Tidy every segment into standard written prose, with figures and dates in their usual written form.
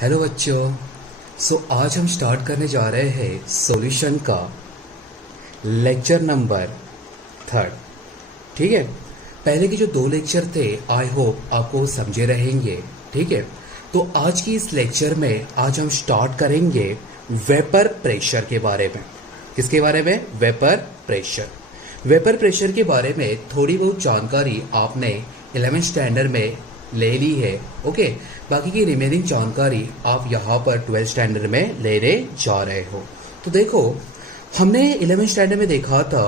Hello बच्चों। आज हम स्टार्ट करने जा रहे हैं सॉल्यूशन का लेक्चर नंबर 3। ठीक है, पहले के जो 2 लेक्चर थे आई होप आपको समझे रहेंगे। ठीक है, तो आज की इस लेक्चर में आज हम स्टार्ट करेंगे वेपर प्रेशर के बारे में। किसके बारे में? Vapour pressure. वेपर प्रेशर के बारे में थोड़ी बहुत जानकारी आपने 11th स्टैंडर्ड में ले ली है। ओके, बाकी की रिमेनिंग जानकारी आप यहाँ पर 12th स्टैंडर्ड में लेने जा रहे हो। तो देखो, हमने 11th स्टैंडर्ड में देखा था,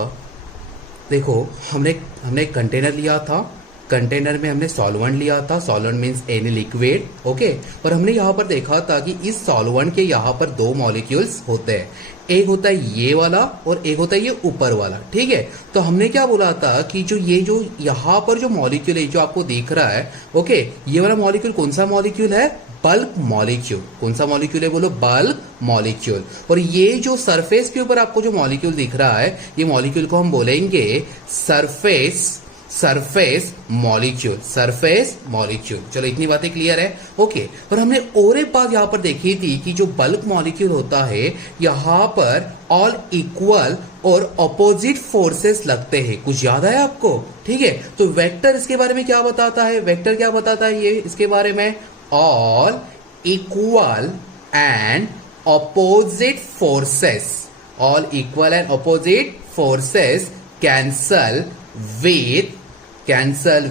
देखो हमने कंटेनर लिया था, कंटेनर में हमने सॉल्वेंट लिया था, solvent means any liquid. Okay, और हमने यहाँ पर देखा था कि इस सॉल्वेंट के यहाँ पर 2 मॉलिक्यूल्स होते हैं, एक होता है ये वाला और एक होता है ये ऊपर वाला। ठीक है, तो हमने क्या बोला था कि जो यहाँ पर जो मॉलिक्यूल है जो आपको दिख रहा है, ओके, ये वाला मॉलिक्यूल कौन सा मॉलिक्यूल है? Bulk molecule. कौन सा मॉलिक्यूल है? बोलो, बल्क मॉलिक्यूल। और ये जो सरफेस के ऊपर आपको जो मॉलिक्यूल दिख रहा है, ये मॉलिक्यूल को हम बोलेंगे सरफेस मॉलिक्यूल। Surface molecule. चलो, इतनी बातें क्लियर है। ओके, और हमने और एक बात यहाँ पर देखी थी कि जो बल्क मॉलिक्यूल होता है यहाँ पर ऑल इक्वल और अपोजिट फोर्सेस लगते हैं। कुछ याद है आपको? ठीक है, तो वेक्टर इसके बारे में क्या बताता है? वेक्टर क्या बताता है ये इसके बारे में? All equal and opposite forces, all equal and opposite forces cancel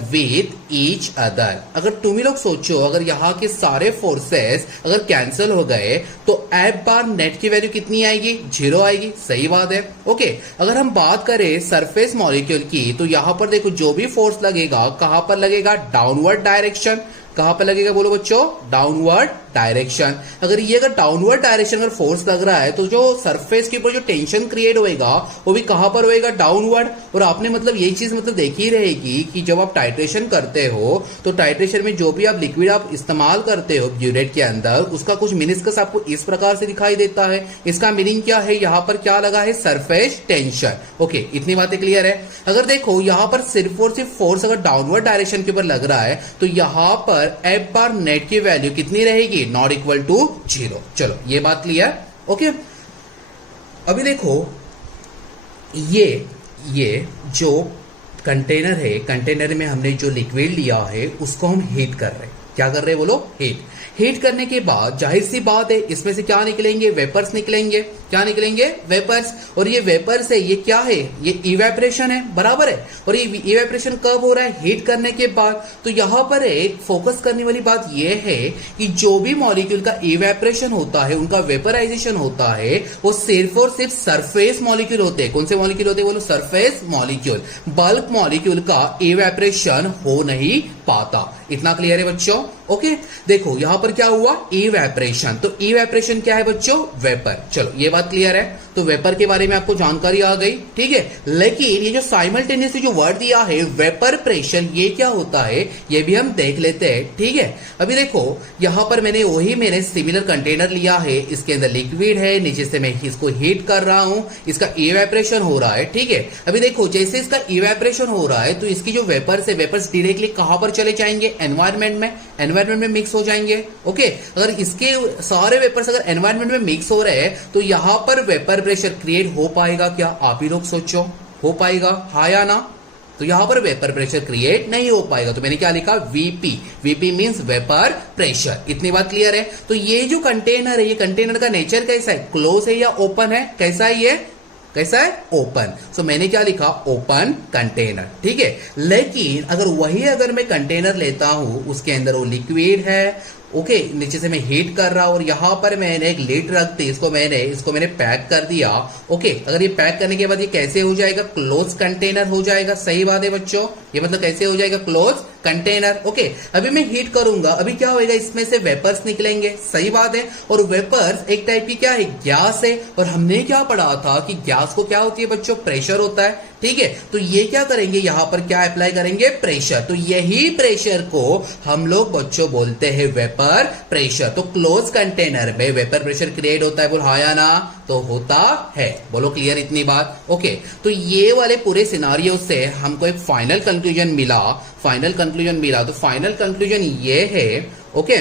with each other. अगर तुम ही लोग सोचो, अगर यहाँ के सारे फोर्सेस अगर कैंसिल हो गए तो एफ बार नेट की वैल्यू कितनी आएगी? 0 आएगी। सही बात है। ओके, अगर हम बात करें सरफेस मॉलिक्यूल की, तो यहाँ पर देखो जो भी फोर्स लगेगा कहां पर लगेगा? Downward direction. कहां पर लगेगा? बोलो बच्चों, डाउनवर्ड डायरेक्शन। अगर डाउनवर्ड डायरेक्शन अगर फोर्स लग रहा है तो जो सरफेस के ऊपर जो टेंशन क्रिएट होएगा वो भी कहां पर होएगा? डाउनवर्ड। और आपने ये चीज देखी रहेगी कि जब आप टाइट्रेशन करते हो तो टाइट्रेशन में जो भी आप लिक्विड आप इस्तेमाल करते हो ब्यूरेट के अंदर, उसका कुछ मिनिस्कस आपको इस प्रकार से दिखाई देता है। इसका मीनिंग क्या है? यहाँ पर क्या लगा है? Surface tension. ओके, इतनी बातें क्लियर है। अगर देखो यहाँ पर सिर्फ और सिर्फ फोर्स अगर डाउनवर्ड डायरेक्शन के ऊपर लग रहा है तो यहाँ पर एफ बार नेट की वैल्यू कितनी रहेगी? Not equal to 0। चलो, ये बात क्लियर। ओके, अभी देखो ये जो कंटेनर है, कंटेनर में हमने जो लिक्विड लिया है उसको हम हीट कर रहे हैं। क्या कर रहे हैं? बोलो, हीट करने के बाद जाहिर सी बात है इसमें से क्या निकलेंगे? वेपर्स निकलेंगे। क्या निकलेंगे? वेपर्स। और ये वेपर्स है, ये क्या है? ये इवेपरेशन है, बराबर है। और ये इवेपरेशन कब हो रहा है? हीट करने के बाद। तो यहां पर एक फोकस करने वाली बात ये है कि जो भी मॉलिक्यूल का इवेपरेशन होता है, उनका वेपराइजेशन होता है, वो सिर्फ और सिर्फ सरफेस मॉलिक्यूल होते हैं। कौन से मॉलिक्यूल होते हैं? बोलो, सरफेस मॉलिक्यूल। बल्क मॉलिक्यूल का इवेपरेशन हो नहीं पाता। इतना क्लियर है बच्चों? ओके, देखो यहां पर क्या हुआ? इवेपरेशन। तो इवेपरेशन क्या है बच्चों? वेपर। चलो, ये बात क्लियर है। तो वेपर के बारे में आपको जानकारी आ गई। ठीक है, लेकिन ये जो साइमल्टेनियसली जो वर्ड दिया है वेपर प्रेशर, ये क्या होता है ये भी हम देख लेते हैं। ठीक है, अभी देखो यहां पर मैंने सिमिलर कंटेनर लिया है, इसके अंदर लिक्विड है, नीचे से मैं इसको हीट कर रहा हूं, इसका इवेपरेशन हो रहा है। ठीक है, अभी देखो जैसे इसका इवेपरेशन हो रहा है तो इसकी जो वेपर्स है, वेपर्स डायरेक्टली कहां पर चले जाएंगे? एनवायरमेंट में मिक्स हो जाएंगे। ओके, अगर इसके सारे वेपर्स अगर एनवायरमेंट में मिक्स हो रहे हैं तो यहां पर वेपर प्रेशर क्रिएट हो पाएगा क्या? आप ही लोग सोचो, हो पाएगा? हाँ या ना? तो यहां पर वेपर प्रेशर क्रिएट नहीं हो पाएगा। तो मैंने क्या लिखा? VP. VP means vapour pressure. इतनी बात क्लियर है। तो ये जो कंटेनर है, ये कंटेनर का नेचर कैसा है? क्लोज है या ओपन है? कैसा है ये? कैसा है? ओपन। सो मैंने क्या लिखा? Open container. ठीक है, लेकिन अगर मैं कंटेनर लेता हूं, उसके अंदर वो लिक्विड है, ओके, नीचे से मैं हीट कर रहा हूं और यहां पर मैंने एक लिड रख दी, इसको मैंने पैक कर दिया। ओके, अगर ये पैक करने के बाद ये कैसे हो जाएगा? क्लोज कंटेनर हो जाएगा। सही बात है बच्चों? ये कैसे हो जाएगा? Close container. ओके, अभी मैं हीट करूंगा, अभी क्या होगा? इसमें से वेपर्स निकलेंगे। सही बात है। और वेपर्स एक टाइप की क्या है? गैस है। और हमने क्या पढ़ा था कि गैस को क्या होती है बच्चों? प्रेशर होता है। ठीक है, तो ये क्या करेंगे? यहां पर क्या अप्लाई करेंगे? प्रेशर। तो यही प्रेशर को हम लोग बच्चों बोलते हैं वेपर प्रेशर। तो क्लोज कंटेनर में वेपर प्रेशर क्रिएट होता है। बोल हाँ या ना? तो होता है। बोलो, क्लियर इतनी बात? ओके, तो ये वाले पूरे सिनारियो से हमको एक फाइनल कंक्लूजन मिला। तो फाइनल कंक्लूजन ये है, ओके,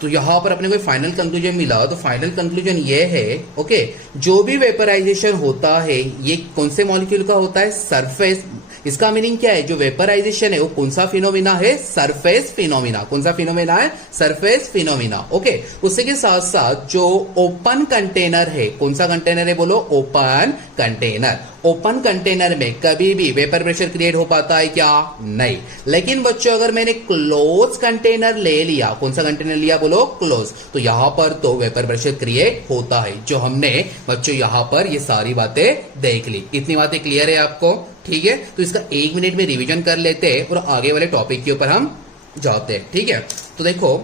तो यहां पर अपने को फाइनल कंक्लूजन मिला, तो फाइनल कंक्लूजन ये है ओके, जो भी वेपराइजेशन होता है ये कौन से मॉलिक्यूल का होता है, सरफेस। इसका मीनिंग क्या है, जो वेपराइजेशन है वो कौन सा फिनोमिना है, सरफेस फिनोमिना। कौन सा फिनोमिना है, सरफेस फिनोमिना। ओके, उसी के साथ साथ जो ओपन कंटेनर है, कौन सा कंटेनर है बोलो, ओपन कंटेनर। ओपन कंटेनर में कभी भी वेपर प्रेशर क्रिएट हो पाता है क्या, नहीं। लेकिन बच्चों अगर मैंने क्लोज कंटेनर ले लिया, कौन सा कंटेनर लिया बोलो, क्लोज, तो यहां पर तो वेपर प्रेशर क्रिएट होता है, जो हमने बच्चों यहां पर ये सारी बातें देख ली। इतनी बातें क्लियर है आपको, ठीक है। तो इसका 1 मिनट में रिवीजन कर लेते हैं और आगे वाले टॉपिक के ऊपर हम जाते हैं, ठीक है। तो देखो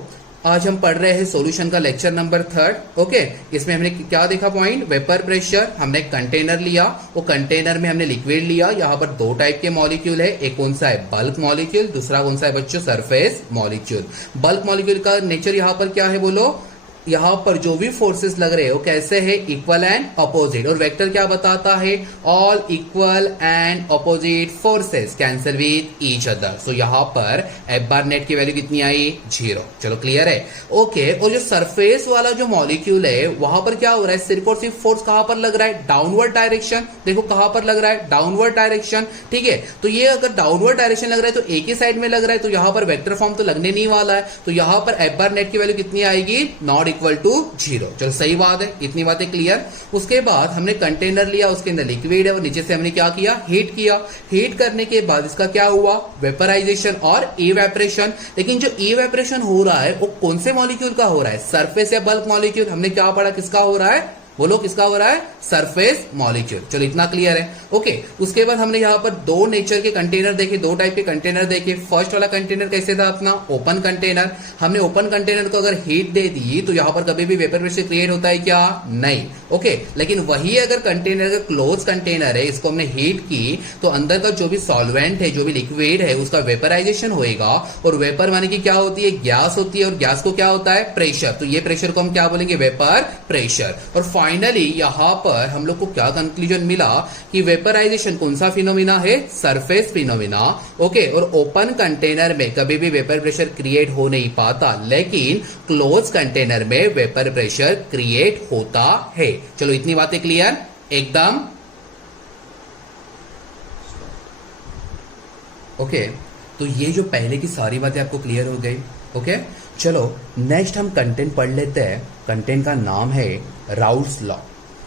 आज हम पढ़ रहे हैं सॉल्यूशन का लेक्चर नंबर 3 ओके। इसमें हमने क्या देखा पॉइंट, वेपर प्रेशर, हमने कंटेनर लिया, वो कंटेनर में हमने लिक्विड लिया। यहाँ पर 2 टाइप के मॉलिक्यूल है, एक कौन सा है बल्क मॉलिक्यूल, दूसरा कौन सा है बच्चों, सरफेस मॉलिक्यूल। बल्क मॉलिक्यूल का नेचर यहाँ पर क्या है बोलो, यहां पर जो भी फोर्सेस लग रहे हैं वो कैसे है, इक्वल एंड अपोजिट। और वेक्टर क्या बताता है, all equal and opposite forces cancel with each other. So यहां पर एफ बार नेट की वैल्यू कितनी आई, 0। चलो क्लियर है, ओके। और जो सरफेस वाला जो मॉलिक्यूल है वहां पर क्या हो रहा है, सिर्फ और सिर्फ फोर्स कहां पर लग रहा है, डाउनवर्ड डायरेक्शन। देखो कहां पर लग रहा है, डाउनवर्ड डायरेक्शन, ठीक है। तो ये अगर डाउनवर्ड डायरेक्शन लग रहा है तो एक ही साइड में लग रहा है, तो यहां पर वेक्टर फॉर्म तो लगने नहीं वाला है। तो यहां पर एफ बार नेट की वैल्यू कितनी आएगी, नॉट इक्वल टू 0। चलो सही बात है, इतनी बातें क्लियर। उसके बाद हमने कंटेनर लिया, उसके अंदर लिक्विड है और नीचे से हमने क्या किया, हीट किया। हीट करने के बाद इसका क्या हुआ, वेपराइजेशन और इवेपरेशन। लेकिन जो इवेपरेशन हो रहा है वो कौन से मॉलिक्यूल का हो रहा है, सरफेस या बल्क मॉलिक्यूल। हमने क्या पढ़ा, किसका हो रहा है बोलो, किसका हो रहा है, सरफेस मॉलिक्यूल। चलो इतना क्लियर है, ओके। उसके बाद हमने यहां पर 2 नेचर के कंटेनर देखे, 2 टाइप के कंटेनर देखे। फर्स्ट वाला कंटेनर कैसे था अपना, ओपन कंटेनर। हमने ओपन कंटेनर को अगर हीट दे दी तो यहां पर कभी भी वेपर प्रेशर क्रिएट होता है क्या, नहीं, ओके। लेकिन वही अगर कंटेनर अगर क्लोज कंटेनर है, इसको हमने हीट की तो अंदर का जो भी सॉल्वेंट है, जो भी लिक्विड है, उसका वेपराइजेशन होएगा। और वेपर माने की क्या होती है, गैस होती है, और गैस को क्या होता है, प्रेशर। तो ये प्रेशर को हम क्या बोलेंगे, वेपर प्रेशर। और फाइनली यहां पर हम लोग को क्या कंक्लूजन मिला कि वेपराइजेशन कौन सा फिनोमिना है, सरफेस फिनोमिना, ओके। और ओपन कंटेनर में कभी भी वेपर प्रेशर क्रिएट हो नहीं पाता, लेकिन क्लोज कंटेनर में वेपर प्रेशर क्रिएट होता है। चलो इतनी बातें क्लियर एकदम, ओके। तो ये जो पहले की सारी बातें आपको क्लियर हो गई, ओके। चलो नेक्स्ट हम कंटेंट पढ़ लेते हैं। कंटेंट का नाम है राउथ्स लॉ।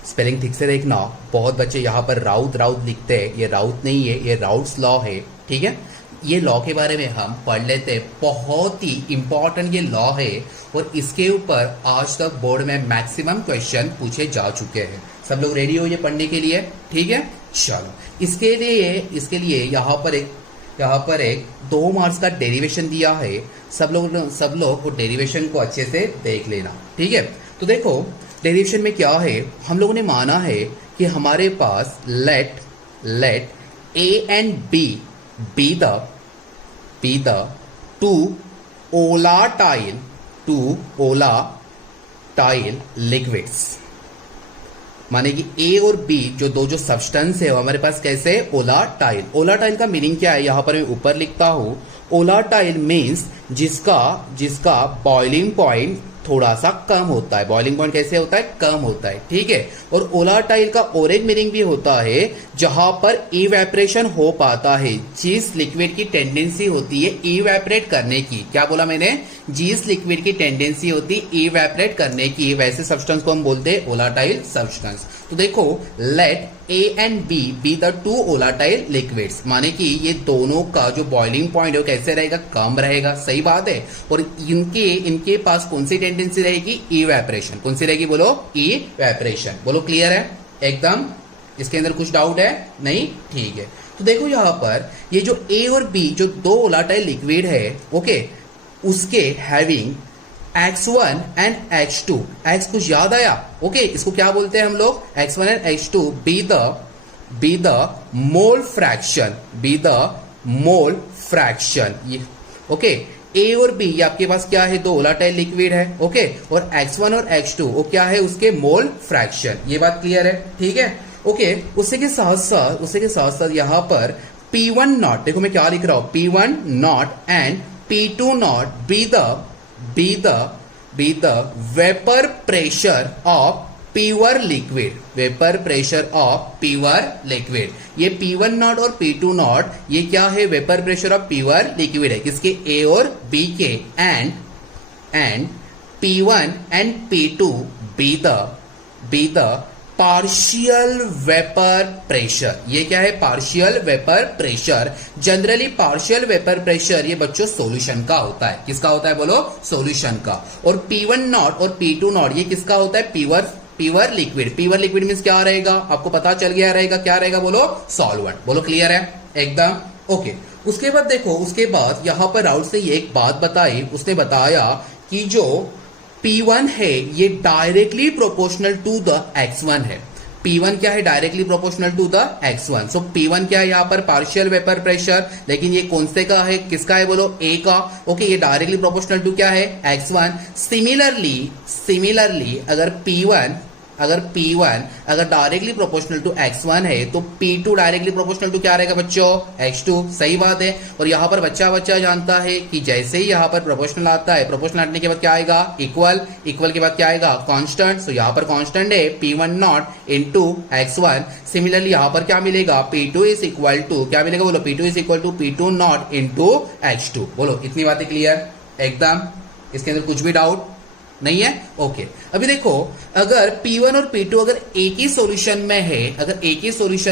स्पेलिंग ठीक से देखना, बहुत बच्चे यहाँ पर राउथ राउथ लिखते हैं, ये राउथ नहीं है, ये राउथ्स लॉ है, ठीक है। ये लॉ के बारे में हम पढ़ लेते हैं, बहुत ही इंपॉर्टेंट ये लॉ है और इसके ऊपर आज तक बोर्ड में मैक्सिमम क्वेश्चन पूछे जा चुके हैं। सब लोग रेडी हो ये पढ़ने के लिए, ठीक है। चलो इसके लिए यहाँ पर एक 2 मार्क्स का डेरिवेशन दिया है। सब लोग वो डेरिवेशन को अच्छे से देख लेना, ठीक है। तो देखो डेरिवेशन में क्या है, हम लोगों ने माना है कि हमारे पास late A and B be the two volatile liquids। माने कि A और B जो सब्सटेंस है वो हमारे पास कैसे है, ओलाटाइल। ओलाटाइल का मीनिंग क्या है, यहां पर मैं ऊपर लिखता हूं। ओलाटाइल मीन्स जिसका बॉइलिंग पॉइंट थोड़ा सा कम होता है। बॉइलिंग पॉइंट कैसे होता है, कम होता है, ठीक है। और ओलाटाइल का और एक मीनिंग भी होता है जहां पर इवेपरेशन हो पाता है, जिस लिक्विड की टेंडेंसी होती है इवेपरेट करने की। क्या बोला मैंने, जिस लिक्विड की टेंडेंसी होती है इवेपरेट करने की, वैसे सब्सटेंस को हम बोलते हैं ओलाटाइल सब्सटेंस। तो देखो late A and B be the 2 volatile liquids, माने कि ये दोनों का जो बॉइलिंग पॉइंट है वो कैसे रहेगा, कम रहेगा, सही बात है। और इनके पास कौन सी टेंडेंसी रहेगी, इवेपरेशन। कौन सी रहेगी बोलो, इवेपरेशन। बोलो क्लियर है एकदम, इसके अंदर कुछ डाउट है नहीं, ठीक है। तो देखो यहाँ पर ये जो A और B जो 2 volatile लिक्विड है, ओके, उसके having X1 and X2, X कुछ याद आया, ओके। इसको क्या बोलते हैं हम लोग, X1 and X2 be the mole fraction, ये ओके। A और B ये आपके पास क्या है, 2 वोलाटाइल लिक्विड है, ओके। और X1 और X2 वो क्या है, उसके मोल फ्रैक्शन। ये बात क्लियर है, ठीक है, ओके। उसी के साथ साथ यहाँ पर P1 नॉट, देखो मैं क्या लिख रहा हूं, P1 not and P2 not be be the vapor pressure of pure liquid, vapour pressure of pure liquid. ये P1 नॉट और P2 नॉट ये क्या है, vapour pressure of pure liquid है, किसके, A और B के, and P1 and P2 be the partial vapour pressure. ये क्या है, partial vapour pressure. Generally partial vapour pressure ये बच्चों सॉल्यूशन का होता है, किसका होता है बोलो, सॉल्यूशन का। और P1 नॉट और P2 नॉट ये किसका होता है, pure liquid. Pure liquid means क्या रहेगा, आपको पता चल गया रहेगा, क्या रहेगा बोलो, सॉल्वेंट। बोलो क्लियर है एकदम, ओके। उसके बाद देखो, उसके बाद यहां पर राउट से ये एक बात बताई, उसने बताया कि जो P1 है ये directly proportional to the X1 है। P1 क्या है, directly proportional to the X1। So P1 क्या है यहाँ पर, पार्शियल वेपर प्रेशर, लेकिन ये कौन से का है, किसका है बोलो, A का। ओके, ये डायरेक्टली प्रोपोर्शनल टू क्या है, X1। सिमिलरली अगर P1 अगर डायरेक्टली प्रोपोर्शनल टू X1 है तो P2 डायरेक्टली प्रोपोर्शनल टू क्या रहेगा बच्चों, X2। सही बात है। और यहाँ पर बच्चा जानता है कि जैसे ही यहाँ पर प्रोपोर्शनल आता है, प्रोपोर्शनल आने के बाद क्या आएगा, इक्वल के बाद क्या आएगा, कांस्टेंट। सो यहाँ पर कांस्टेंट है P1 not into X1। Similarly यहाँ पर क्या मिलेगा, P2 इज इक्वल टू, क्या मिलेगा बोलो, P2 is equal to P2 not into X2। बोलो इतनी बातें क्लियर एकदम, इसके अंदर कुछ भी डाउट नहीं है, ओके। अभी देखो, अगर P1 और P2 अगर एक ही सॉल्यूशन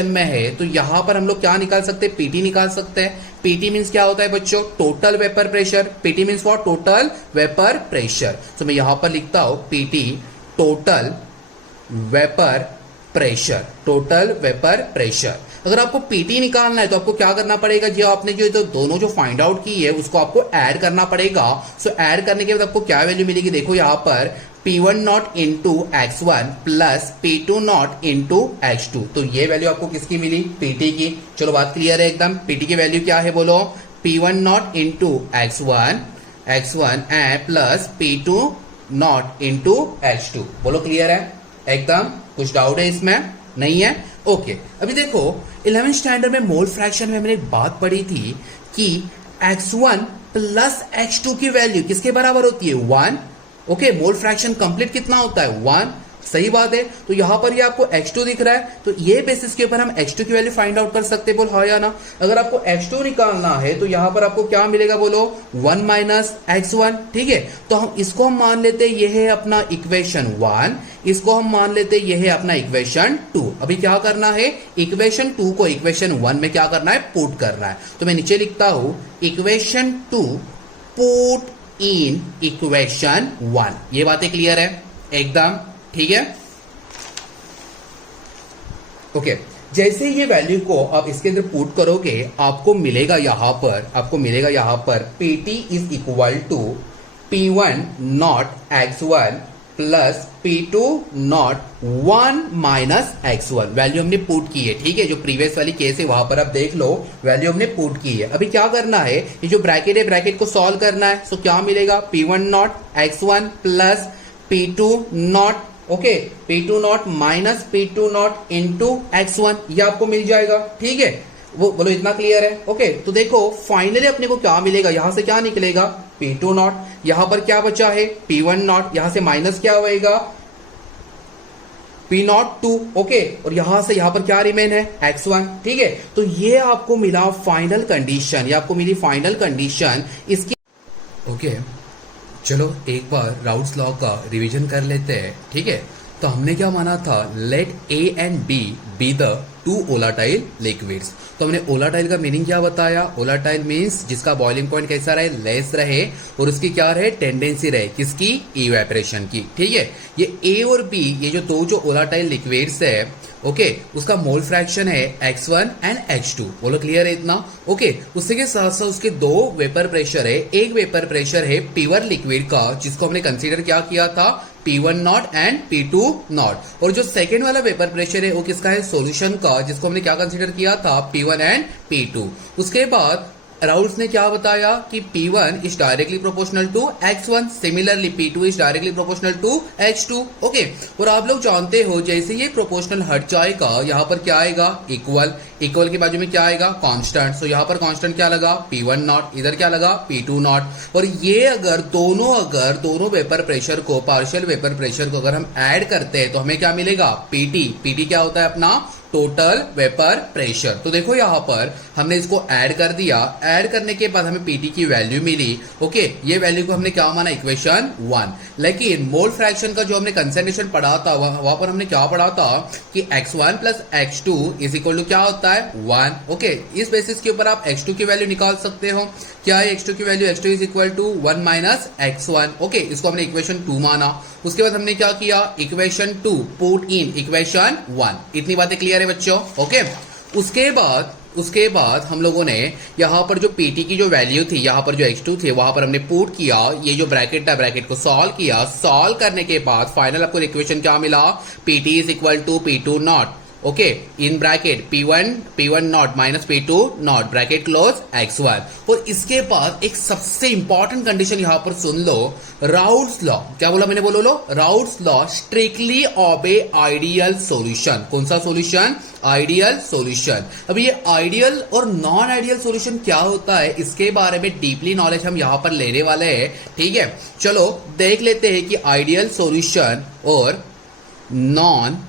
में है, तो यहां पर हम लोग क्या निकाल सकते हैं, PT निकाल सकते हैं। PT मींस क्या होता है बच्चों, total vapour pressure. PT means what, total vapour pressure. तो मैं यहां पर लिखता हूं PT टोटल वेपर प्रेशर। अगर आपको PT निकालना है तो आपको क्या करना पड़ेगा, जो आपने जो दोनों जो फाइंड आउट की है उसको आपको ऐड करना पड़ेगा। सो ऐड करने के बाद आपको क्या वैल्यू मिलेगी, देखो यहाँ पर P1 not into X1 plus P2 not into X2। तो ये वैल्यू आपको किसकी मिली, PT की। चलो बात क्लियर है एकदम। PT की वैल्यू क्या है बोलो, P1 not into X1 and plus P2 not into X2। बोलो क्लियर है एकदम, कुछ डाउट है इसमें, नहीं है, ओके। अभी देखो 11th स्टैंडर्ड में मोल फ्रैक्शन में हमने एक बात पढ़ी थी कि X1 प्लस X2 की वैल्यू किसके बराबर होती है, 1। ओके, मोल फ्रैक्शन कंप्लीट कितना होता है, 1। सही बात है। तो यहां पर ये आपको X2 दिख रहा है, तो ये बेसिस के ऊपर हम X2 की वैल्यू फाइंड आउट कर सकते हैं, बोल हाँ या ना। अगर आपको X2 निकालना है तो यहां पर आपको क्या मिलेगा बोलो, 1 माइनस X1। ठीक है, तो इसको हम मान लेते हैं ये है अपना इक्वेशन 1, इसको हम मान लेते हैं ये है अपना इक्वेशन 2। अभी क्या करना है, इक्वेशन 2 को इक्वेशन 1 में क्या करना है, पुट करना है। तो मैं नीचे लिखता हूं इक्वेशन 2 पुट इन इक्वेशन 1। ये बातें क्लियर है एकदम, ठीक है, ओके। जैसे ये वैल्यू को आप इसके अंदर पुट करोगे, आपको मिलेगा यहां पर PT is equal to P1 not X1 plus P2 not 1 minus X1। Value हमने पुट की है, ठीक है, जो प्रीवियस वाली केस है वहां पर आप देख लो, वैल्यू हमने पुट की है। अभी क्या करना है, ये जो ब्रैकेट है, ब्रैकेट को सॉल्व करना है। सो क्या मिलेगा, P1 not X1 plus P2 not, okay, P2 not minus P2 not into X1, ये आपको मिल जाएगा, ठीक है। वो बोलो इतना क्लियर है, ओके। तो देखो फाइनली अपने को क्या मिलेगा, यहां से क्या निकलेगा, P2 नॉट, यहां पर क्या बचा है, P1 नॉट, यहां से माइनस क्या होएगा, P नॉट 2, ओके, और यहां से यहां पर क्या रिमेन है, X1, ठीक है। तो ये आपको मिला फाइनल कंडीशन, ये आपको मिली फाइनल कंडीशन इसकी, ओके। चलो एक बार राउट्स लॉ का रिवीजन कर लेते हैं, ठीक है। तो हमने क्या माना था, let A and B be the 2 volatile liquids. तो हमने वोलाटाइल का मीनिंग क्या बताया, वोलाटाइल मीन्स जिसका बॉइलिंग पॉइंट कैसा रहे, लेस रहे, और उसकी क्या रहे, टेंडेंसी रहे, किसकी, इवेपोरेशन की, ठीक है। ये A और B, ये जो दो जो वोलाटाइल लिक्विड्स है, ओके, उसका मोल फ्रैक्शन है X1 एंड X2। बोलो क्लियर है इतना, ओके। उसी के साथ साथ उसके दो वेपर प्रेशर है, एक वेपर प्रेशर है प्योर लिक्विड का, जिसको हमने कंसीडर क्या किया था, P1 not and P2 not, और जो सेकेंड वाला वेपर प्रेशर है वो किसका है, सॉल्यूशन का, जिसको हमने क्या कंसीडर किया था, P1 एंड P2। उसके बाद राउल्स ने क्या बताया कि P1 is directly proportional to X1, similarly P2 is directly proportional to X2। Okay, और आप लोग जानते हो जैसे ये प्रोपोर्शनल हट जाएगा यहाँ पर क्या आएगा, इक्वल। इक्वल के बाजू में क्या आएगा, कांस्टेंट। सो यहाँ पर कांस्टेंट क्या लगा, P1 नॉट, इधर क्या लगा, P2 नॉट। और ये अगर दोनों वेपर प्रेशर को, पार्शियल वेपर प्रेशर को अगर हम ऐड करते हैं तो हमें क्या मिलेगा, PT। PT क्या होता है अपना, टोटल वेपर प्रेशर। तो देखो यहां पर हमने इसको ऐड कर दिया, ऐड करने के बाद हमें पीटी की वैल्यू मिली। ओके, ये वैल्यू को हमने क्या माना, इक्वेशन 1। लेकिन मोल फ्रैक्शन का जो हमने कंसंट्रेशन पढ़ा था वहां पर हमने क्या पढ़ा था कि x1 plus x2 is equal to क्या होता है, 1। ओके, इस बेसिस के ऊपर आप x2 की वैल्यू निकाल सकते हो। क्या है x2 की value, x2 is equal to 1 minus x1। Okay, इसको हमने इक्वेशन 2 माना। उसके बाद हमने क्या किया, इक्वेशन 2 पुट इन इक्वेशन 1। इतनी बातें क्लियर है बच्चों। ओके, उसके बाद हम लोगों ने यहाँ पर जो पीटी की जो वैल्यू थी, यहाँ पर जो x2 थे वहां पर हमने पुट किया, ये जो ब्रैकेट था ब्रैकेट को सॉल्व किया। सॉल्व करने के बाद फाइनल आपको इक्वेशन क्या मिला, PT is equal to P2 not. Okay, in bracket P1 not minus P2 not, bracket close, x1। और इसके बाद एक सबसे इंपॉर्टेंट कंडीशन यहां पर सुन लो, राउल्स लॉ। क्या बोला मैंने, बोलो लो, Raoult's law strictly obey ideal solution. कौन सा सॉल्यूशन, आइडियल सॉल्यूशन। अब ये आइडियल और नॉन आइडियल सॉल्यूशन क्या होता है, इसके बारे में डीपली नॉलेज हम यहां पर लेने वाले हैं। ठीक है, चलो देख लेते हैं कि आइडियल सॉल्यूशन और नॉन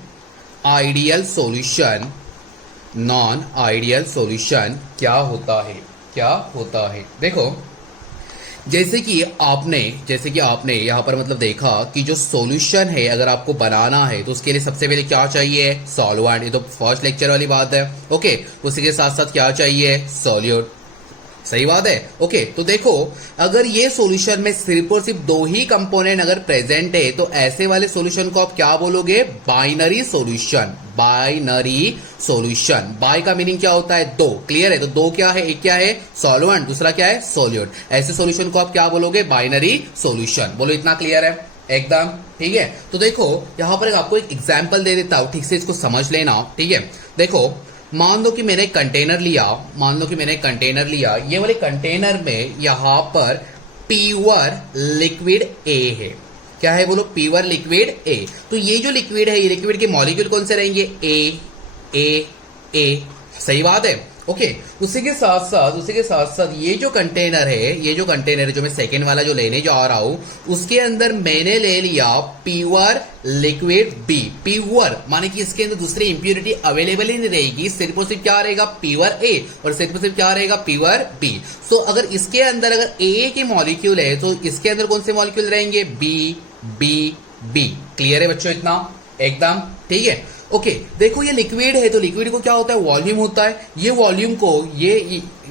आइडियल क्या होता है। देखो, जैसे कि आपने यहां पर मतलब देखा कि जो सॉल्यूशन है अगर आपको बनाना है तो उसके लिए सबसे पहले क्या चाहिए, सॉल्वेंट। ये तो फर्स्ट लेक्चर वाली बात है। ओके, उसी के साथ साथ क्या चाहिए, सॉल्यूट। सही बात है। ओके, तो देखो अगर ये सॉल्यूशन में सिर्फ और सिर्फ 2 ही कंपोनेंट अगर प्रेजेंट है तो ऐसे वाले सॉल्यूशन को आप क्या बोलोगे, बाइनरी सॉल्यूशन। बाय का मीनिंग क्या होता है, 2। क्लियर है, तो 2 क्या है, एक क्या है सॉल्वेंट, दूसरा क्या है सॉल्यूट। ऐसे सॉल्यूशन को आप क्या बोलोगे, बाइनरी सॉल्यूशन। बोलो, इतना क्लियर है एकदम। ठीक है, तो देखो यहां पर आपको एक एग्जाम्पल दे देता हूं, ठीक से इसको समझ लेना। ठीक है, देखो मान लो कि मैंने एक कंटेनर लिया, ये वाले कंटेनर में यहां पर प्योर लिक्विड ए है। क्या है, बोलो, प्योर लिक्विड ए। तो ये जो लिक्विड है, ये लिक्विड के मॉलिक्यूल कौन से रहेंगे, ए। सही बात है। ओके, उसी के साथ साथ ये जो कंटेनर है जो मैं सेकेंड वाला जो लेने जा रहा हूं, उसके अंदर मैंने ले लिया प्योर लिक्विड बी। प्योर माने कि इसके अंदर दूसरी इंप्योरिटी अवेलेबल ही नहीं रहेगी, सिर्फ और सिर्फ क्या रहेगा, प्योर ए, और सिर्फ और सिर्फ क्या रहेगा, प्योर बी। सो अगर इसके अंदर अगर ए के मॉलिक्यूल है तो इसके अंदर कौन से मॉलिक्यूल रहेंगे, बी। क्लियर है बच्चों, इतना एकदम ठीक है। ओके, देखो ये लिक्विड है तो लिक्विड को क्या होता है, वॉल्यूम होता है। ये वॉल्यूम को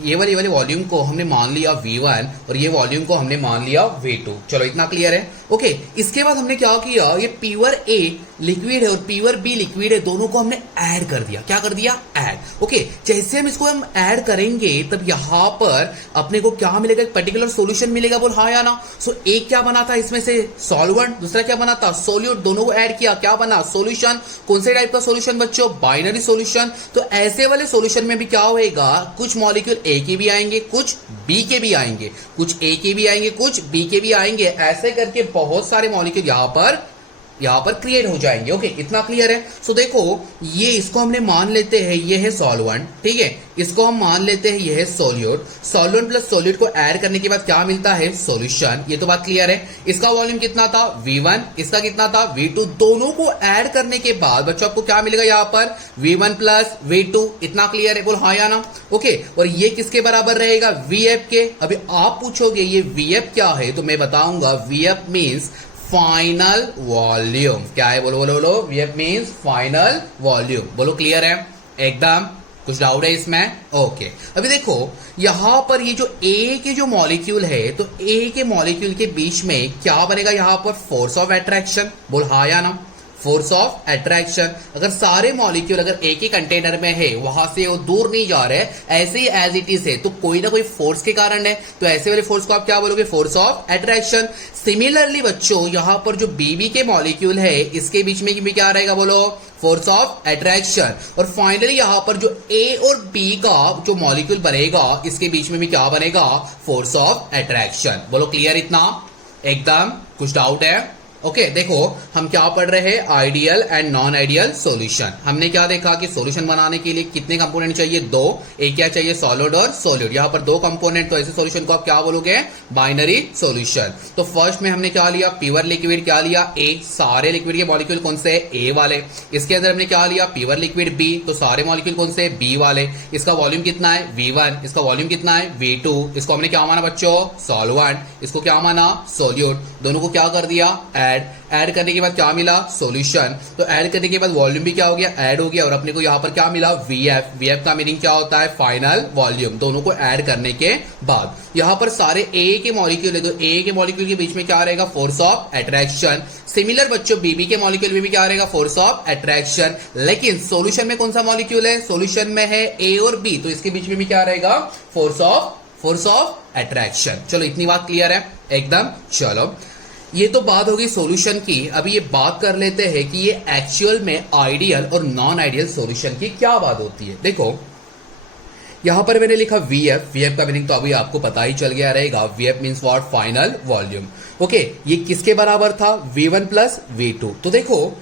ये वाले वॉल्यूम को हमने मान लिया V1 और ये वॉल्यूम को हमने मान लिया V2। चलो, इतना क्लियर है। ओके, इसके बाद हमने क्या किया, ये प्योर ए लिक्विड है और प्योर बी लिक्विड है, दोनों को हमने ऐड कर दिया। क्या कर दिया, ऐड। ओके, जैसे हम इसको ऐड करेंगे तब यहां पर अपने को क्या मिलेगा, एक पर्टिकुलर सॉल्यूशन मिलेगा। बोल हाँ या ना। सो एक क्या बना था इसमें से, सॉल्वेंट, दूसरा क्या बना था, सोल्यूट। दोनों को ऐड किया, क्या बना, सॉल्यूशन। कौन से टाइप का सॉल्यूशन बच्चों, बाइनरी सॉल्यूशन। तो ऐसे वाले सॉल्यूशन में भी क्या होएगा, कुछ मॉलिक्यूल ए के भी आएंगे, कुछ बी के भी आएंगे, कुछ ए के भी आएंगे, कुछ बी के भी आएंगे। ऐसे करके बहुत सारे मॉलिक्यूल यहां पर क्रिएट हो जाएंगे। ओके, इतना क्लियर है। सो देखो, ये इसको हमने मान लेते हैं ये है सॉल्वेंट। ठीक है, इसको हम मान लेते हैं ये है सोल्यूट। सॉल्वेंट प्लस सोल्यूट को ऐड करने के बाद क्या मिलता है, सॉल्यूशन। ये तो बात क्लियर है। इसका वॉल्यूम कितना था, V1, इसका कितना था, V2। दोनों को ऐड करने के बाद बच्चों आपको क्या मिलेगा यहाँ पर, V1 प्लस V2। इतना क्लियर है, बोल हाँ या ना। ओके, और ये किसके बराबर रहेगा, VF के। अभी आप पूछोगे ये VF क्या है, तो मैं बताऊंगा VF मीन्स फाइनल वॉल्यूम। क्या है, बोलो, VF मीन्स फाइनल वॉल्यूम। बोलो, क्लियर है एकदम, कुछ डाउट है इसमें। ओके, अभी देखो यहां पर ये जो ए के जो मॉलिक्यूल है, तो ए के मॉलिक्यूल के बीच में क्या बनेगा, यहां पर फोर्स ऑफ अट्रैक्शन। बोल हाँ या ना, फोर्स ऑफ अट्रैक्शन। अगर सारे मॉलिक्यूल अगर एक ही कंटेनर में है, वहां से वो दूर नहीं जा रहे, ऐसे ही एज इट इज है, तो कोई ना कोई फोर्स के कारण है। तो ऐसे वाले फोर्स को आप क्या बोलोगे, फोर्स ऑफ अट्रैक्शन। सिमिलरली बच्चों, यहां पर जो बीबी के मॉलिक्यूल है, इसके बीच में भी क्या रहेगा, बोलो, फोर्स ऑफ अट्रैक्शन। और फाइनली यहां पर जो ए और बी का जो मॉलिक्यूल बनेगा इसके बीच में भी क्या बनेगा, फोर्स ऑफ अट्रैक्शन। बोलो क्लियर इतना, एकदम, कुछ डाउट है? ओके देखो हम क्या पढ़ रहे हैं, ideal and non ideal solution. हमने क्या देखा कि सॉल्यूशन बनाने के लिए कितने कंपोनेंट चाहिए, दो। एक क्या चाहिए, सॉलिड और सॉलिड। यहां पर दो कंपोनेंट, तो ऐसे सॉल्यूशन को आप क्या बोलोगे, बाइनरी सॉल्यूशन। तो फर्स्ट में हमने क्या लिया, प्योर लिक्विड क्या लिया, ए। सारे लिक्विड के मॉलिक्यूल कौन से, ए वाले। इसके अंदर हमने क्या लिया, प्योर लिक्विड बी, तो सारे मॉलिक्यूल कौन से, बी वाले। इसका वॉल्यूम कितना है, V1। इसका वॉल्यूम कितना है, V2। इसको हमने क्या माना बच्चों, सॉल्वेंट। इसको क्या माना, सोल्यूट। दोनों को क्या कर दिया, ऐड करने के बाद क्या मिला, सॉल्यूशन। तो ऐड करने के बाद वॉल्यूम भी क्या हो गया, ऐड हो गया। और अपने को यहां पर क्या मिला, VF का मीनिंग क्या होता है, फाइनल वॉल्यूम। दोनों को ऐड करने के बाद यहां पर सारे ए के मॉलिक्यूल है, तो ए के मॉलिक्यूल के बीच में क्या रहेगा, फोर्स ऑफ अट्रैक्शन। सिमिलर बच्चों बीबी के मॉलिक्यूल में भी क्या रहेगा, फोर्स ऑफ अट्रैक्शन। लेकिन सॉल्यूशन में कौन सा मॉलिक्यूल है, सॉल्यूशन में है ए और बी, तो इसके बीच में भी क्या रहेगा, फोर्स ऑफ अट्रैक्शन। चलो इतनी बात क्लियर है एकदम। चलो ये तो बात होगी सॉल्यूशन की। अभी ये बात कर लेते हैं कि ये एक्चुअल में आइडियल और नॉन आइडियल सॉल्यूशन की क्या बात होती है। देखो यहां पर मैंने लिखा VF का मीनिंग तो अभी आपको पता ही चल गया रहेगा। VF means what, final volume. Okay ये किसके बराबर था, V1 प्लस V2। तो देखो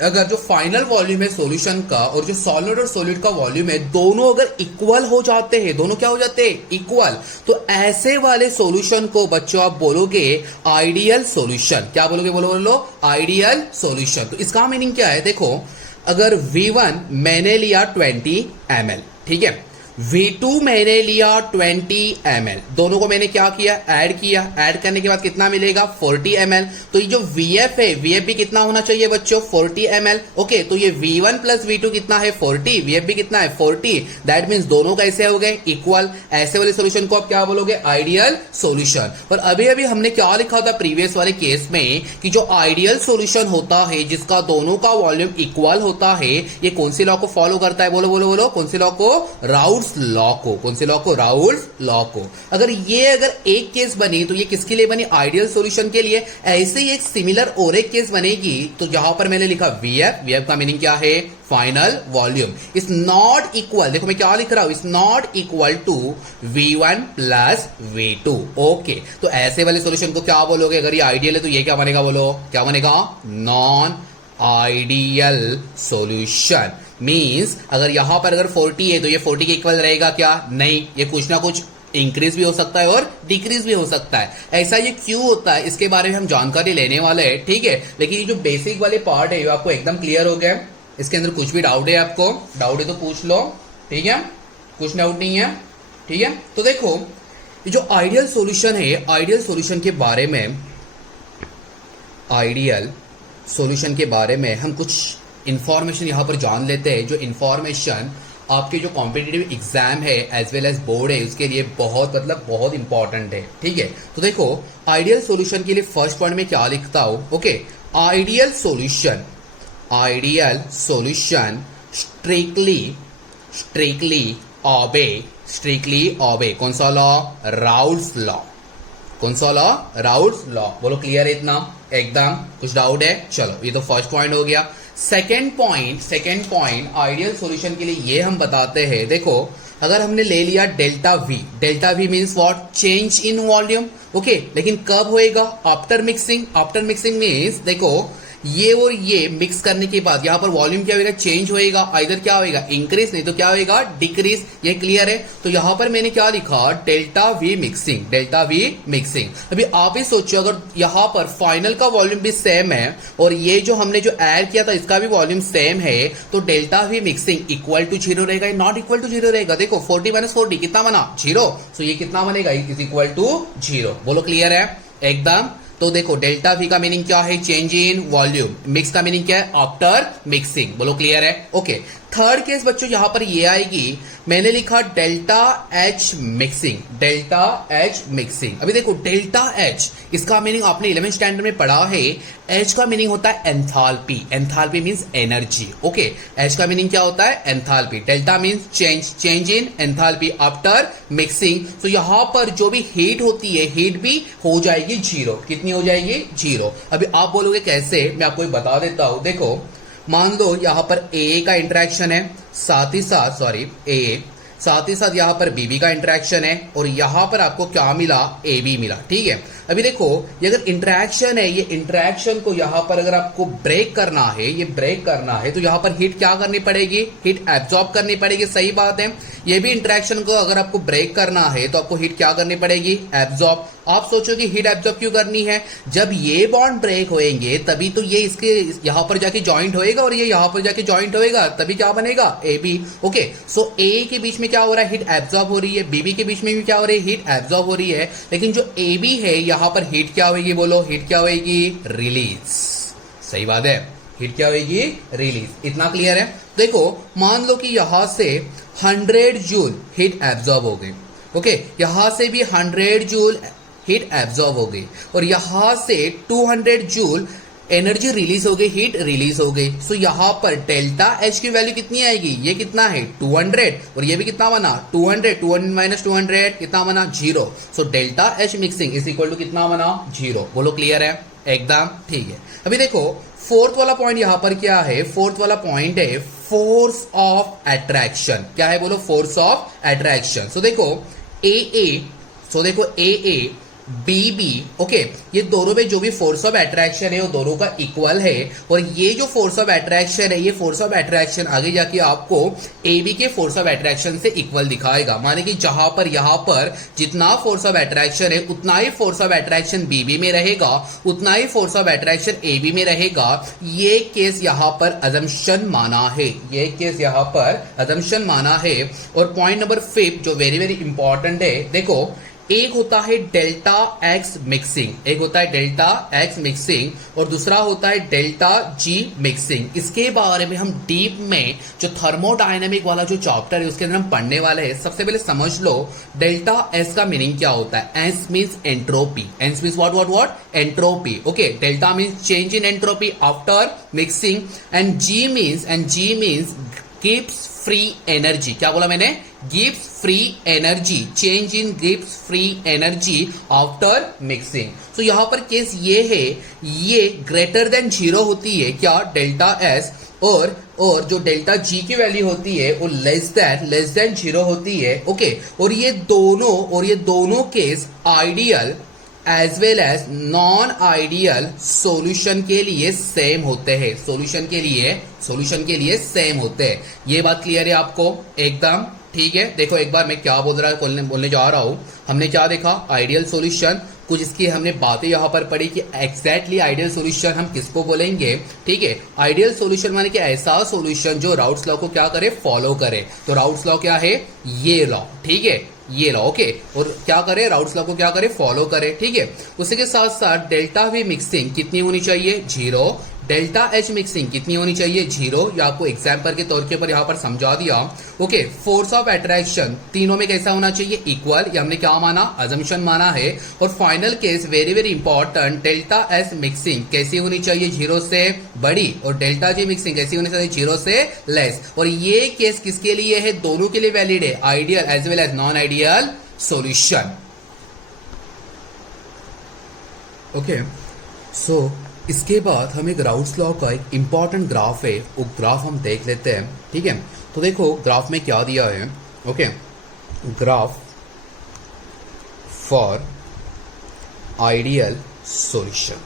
अगर जो फाइनल वॉल्यूम है सॉल्यूशन का और जो सॉलिड और सॉलिड का वॉल्यूम है, दोनों अगर इक्वल हो जाते हैं, दोनों क्या हो जाते हैं, इक्वल, तो ऐसे वाले सॉल्यूशन को बच्चों आप बोलोगे आइडियल सॉल्यूशन। क्या बोलोगे, बोलो आइडियल सॉल्यूशन। तो इसका मीनिंग क्या है, देखो अगर V1 मैंने लिया 20 ml, ठीक है, V2 मैंने लिया 20 ml, दोनों को मैंने क्या किया, ऐड किया। ऐड करने के बाद कितना मिलेगा, 40 ml। तो ये जो VF है, VF भी कितना होना चाहिए बच्चों, 40 ml। ओके तो ये V1 प्लस V2 कितना है, 40। VF भी कितना है, 40। दैट मीन्स दोनों कैसे हो गए, इक्वल। ऐसे वाले सोल्यूशन को आप क्या बोलोगे, आइडियल सोल्यूशन। और अभी अभी हमने क्या लिखा था प्रीवियस वाले केस में कि जो आइडियल सोल्यूशन होता है जिसका दोनों का वॉल्यूम इक्वल होता है, ये कौन सी लॉ को फॉलो करता है, बोलो बोलो बोलो, कौन सी लॉ को, राउल्स लॉ को। कौन से लॉ को, राउल्स लॉ को। अगर एक केस बनी तो ये किसके लिए बनी, आइडियल सॉल्यूशन के लिए। ऐसे ही एक सिमिलर और एक केस बनेगी, तो जहां पर मैंने लिखा VF का मीनिंग क्या है, final volume is not equal. देखो मैं क्या लिख रहा हूं, is not equal to V1 plus V2। Okay तो ऐसे वाले सॉल्यूशन को क्या बोलोगे, अगर ये आइडियल है तो ये क्या बनेगा, बोलो क्या बनेगा, नॉन आइडियल सॉल्यूशन। मींस अगर यहां पर अगर 40 है तो ये 40 के इक्वल रहेगा क्या, नहीं, ये कुछ ना कुछ इंक्रीज भी हो सकता है और डिक्रीज भी हो सकता है। ऐसा ये क्यों होता है इसके बारे में हम जानकारी लेने वाले हैं, ठीक है। लेकिन ये जो बेसिक वाले पार्ट है ये आपको एकदम क्लियर हो गया। इसके अंदर कुछ भी डाउट है आपको, डाउट है तो पूछ लो, ठीक है, कुछ डाउट नहीं है, ठीक है। तो देखो ये जो आइडियल सॉल्यूशन है, आइडियल सॉल्यूशन के बारे में, आइडियल सॉल्यूशन के बारे में हम कुछ इंफॉर्मेशन यहां पर जान लेते हैं। जो इंफॉर्मेशन आपके जो कॉम्पिटिटिव एग्जाम है एज वेल एज बोर्ड है उसके लिए बहुत इंपॉर्टेंट है, ठीक है। तो देखो आइडियल सॉल्यूशन के लिए फर्स्ट पॉइंट में क्या लिखता हूं, okay, ideal solution strictly obey कौन सा लॉ, राउल्स लॉ। कौन सा लॉ, राउल्स लॉ। बोलो क्लियर है इतना, एकदम, कुछ डाउट है, चलो ये तो फर्स्ट पॉइंट हो गया। सेकेंड पॉइंट आइडियल सॉल्यूशन के लिए ये हम बताते हैं, देखो अगर हमने ले लिया delta we means what, change in volume. Okay लेकिन कब होएगा, आफ्टर मिक्सिंग मीन्स देखो ये और ये मिक्स करने के बाद यहाँ पर वॉल्यूम क्या होगा, चेंज होएगा। इधर क्या होएगा, इंक्रीज, नहीं तो क्या होएगा, डिक्रीज। ये क्लियर है। तो यहाँ पर मैंने क्या लिखा, डेल्टा वी मिक्सिंग। अभी आप ही सोचो अगर यहाँ पर फाइनल का वॉल्यूम भी सेम है और ये जो हमने जो ऐड किया था इसका भी वॉल्यूम सेम है, तो delta V mixing equal to 0 रहेगा, नॉट इक्वल टू 0 रहेगा। देखो 40 माइनस 40 कितना बना, 0। सो ये कितना बनेगा, इज इक्वल टू 0। बोलो क्लियर है एकदम। तो देखो डेल्टा वी का मीनिंग क्या है, चेंज इन वॉल्यूम। मिक्स का मीनिंग क्या है, आफ्टर मिक्सिंग। बोलो क्लियर है, ओके। थर्ड केस बच्चों यहां पर ये आएगी, मैंने लिखा डेल्टा एच मिक्सिंग। अभी देखो डेल्टा एच, इसका मीनिंग आपने 11th स्टैंडर्ड में पढ़ा है। एच का मीनिंग होता है enthalpy means energy. Okay H का मीनिंग क्या होता है, एंथैल्पी। डेल्टा मीन्स चेंज इन एंथैल्पी आफ्टर मिक्सिंग। तो यहां पर जो भी हीट होती है, हीट भी हो जाएगी 0। कितनी हो जाएगी, 0। अभी आप बोलोगे कैसे, मैं आपको बता देता हूं। देखो मान लो यहां पर ए का इंटरेक्शन है, साथ ही साथ साथ ही साथ यहां पर बीबी का इंटरेक्शन है, और यहां पर आपको क्या मिला, ए बी मिला। ठीक है, अभी देखो ये अगर इंटरेक्शन है, ये इंटरेक्शन को यहां पर अगर आपको ब्रेक करना है, ये ब्रेक करना है, तो यहां पर हीट क्या करनी पड़ेगी, हीट एब्जॉर्ब करनी पड़ेगी। सही बात है, ये भी इंटरेक्शन को अगर आपको ब्रेक करना है तो आपको हीट क्या करनी पड़ेगी, एब्जॉर्ब। आप सोचो कि हीट एब्जॉर्ब क्यों करनी है, जब ये बॉन्ड ब्रेक होएंगे तभी तो ये इसके यहां पर जाके ज्वाइंट होएगा, और ये यहां पर जाके ज्वाइंट होएगा, तभी क्या बनेगा, ए बी। ओके, सो ए के बीच में क्या हो रहा है, हीट एब्जॉर्ब हो रही है, बीबी के बीच में भी क्या हो रही है, हीट एब्जॉर्ब हो रही है, लेकिन जो ए बी है यहां पर हीट क्या होगी, बोलो हीट क्या होगी, रिलीज। सही बात है, हीट क्या होगी, रिलीज। इतना क्लियर है। देखो मान लो कि यहां से 100 जूल हीट एब्जॉर्ब हो गई। ओके, यहां से भी 100 जूल हीट एब्जॉर्ब हो गई, और यहां से 200 जूल एनर्जी रिलीज हो गई, हीट रिलीज हो गई। सो यहां पर डेल्टा एच की वैल्यू कितनी आएगी, ये कितना है 200, और ये भी कितना बना 200, 200 माइनस 200 कितना बना 0। So delta H mixing is equal to कितना बना 0। बोलो क्लियर है, एकदम ठीक है। अभी देखो फोर्थ वाला पॉइंट यहां पर क्या है, फोर्थ वाला पॉइंट है फोर्स ऑफ अट्रैक्शन। क्या है, बोलो फोर्स ऑफ अट्रैक्शन। सो देखो ए बी बी, ओके, ये दोनों में जो भी फोर्स ऑफ अट्रैक्शन है वो दोनों का इक्वल है, और ये जो फोर्स ऑफ अट्रैक्शन है, ये फोर्स ऑफ अट्रैक्शन आगे जाके आपको ए बी के फोर्स ऑफ अट्रैक्शन से इक्वल दिखाएगा। माने कि जहां पर यहां पर जितना फोर्स ऑफ अट्रैक्शन है उतना ही force of attraction B B में रहेगा, उतना ही force of attraction A B में रहेगा। ये केस यहां पर अजम्पशन माना है, ये केस यहां पर अजम्पशन माना है। और पॉइंट नंबर 5 जो वेरी वेरी इंपॉर्टेंट है, देखो एक होता है डेल्टा एक्स मिक्सिंग, एक होता है डेल्टा एक्स मिक्सिंग, और दूसरा होता है डेल्टा जी मिक्सिंग। इसके बारे में हम डीप में जो थर्मोडायनेमिक वाला जो चैप्टर है उसके अंदर हम पढ़ने वाले हैं। सबसे पहले समझ लो डेल्टा एस का मीनिंग क्या होता है। S means entropy, S means what entropy. Okay, delta means change in entropy after mixing, and G means गिव्स फ्री एनर्जी। क्या बोला मैंने, गिव्स फ्री एनर्जी, चेंज इन गिव्स free energy after mixing. So यहां पर केस ये है, ये ग्रेटर देन 0 होती है क्या, डेल्टा एस, और जो डेल्टा जी की वैल्यू होती है वो लेस देन 0 होती है। ओके, और ये दोनों case ideal as well as non ideal solution के लिए सेम होते हैं, सॉल्यूशन के लिए सेम होते हैं। ये बात क्लियर है आपको, एकदम ठीक है। देखो एक बार मैं क्या बोलने जा रहा हूं। हमने क्या देखा, आइडियल सॉल्यूशन, कुछ इसकी हमने बातें यहां पर पढ़ी कि एग्जैक्टली आइडियल सॉल्यूशन हम किसको बोलेंगे। ठीक है, आइडियल सॉल्यूशन माने कि ऐसा सॉल्यूशन जो राउट्स लॉ को क्या करे, फॉलो करे। तो राउट्स लॉ क्या है, ये लॉ, ठीक है, ये लॉ। ओके, और क्या करे, राउट्स लॉ को क्या करे, फॉलो करे। ठीक है, उसी के साथ साथ डेल्टा वी मिक्सिंग कितनी होनी चाहिए, 0। डेल्टा एच मिक्सिंग कितनी होनी चाहिए, 0। ये आपको एग्जाम्पल के तौर के ऊपर यहां पर समझा दिया। ओके, फोर्स ऑफ अट्रैक्शन तीनों में कैसा होना चाहिए, इक्वल। ये हमने क्या माना, अजम्पशन माना है। और final case very very important, delta S mixing कैसी होनी चाहिए, 0 से बड़ी, और डेल्टा जी मिक्सिंग कैसी होनी चाहिए, 0 से लेस। और ये केस किसके लिए है, दोनों के लिए वैलिड है, ideal as well as non ideal solution. Okay, so इसके बाद हम एक राउट्स लॉ का एक इंपॉर्टेंट ग्राफ है, वो ग्राफ हम देख लेते हैं। ठीक है, तो देखो ग्राफ में क्या दिया है। Okay, graph for ideal solution.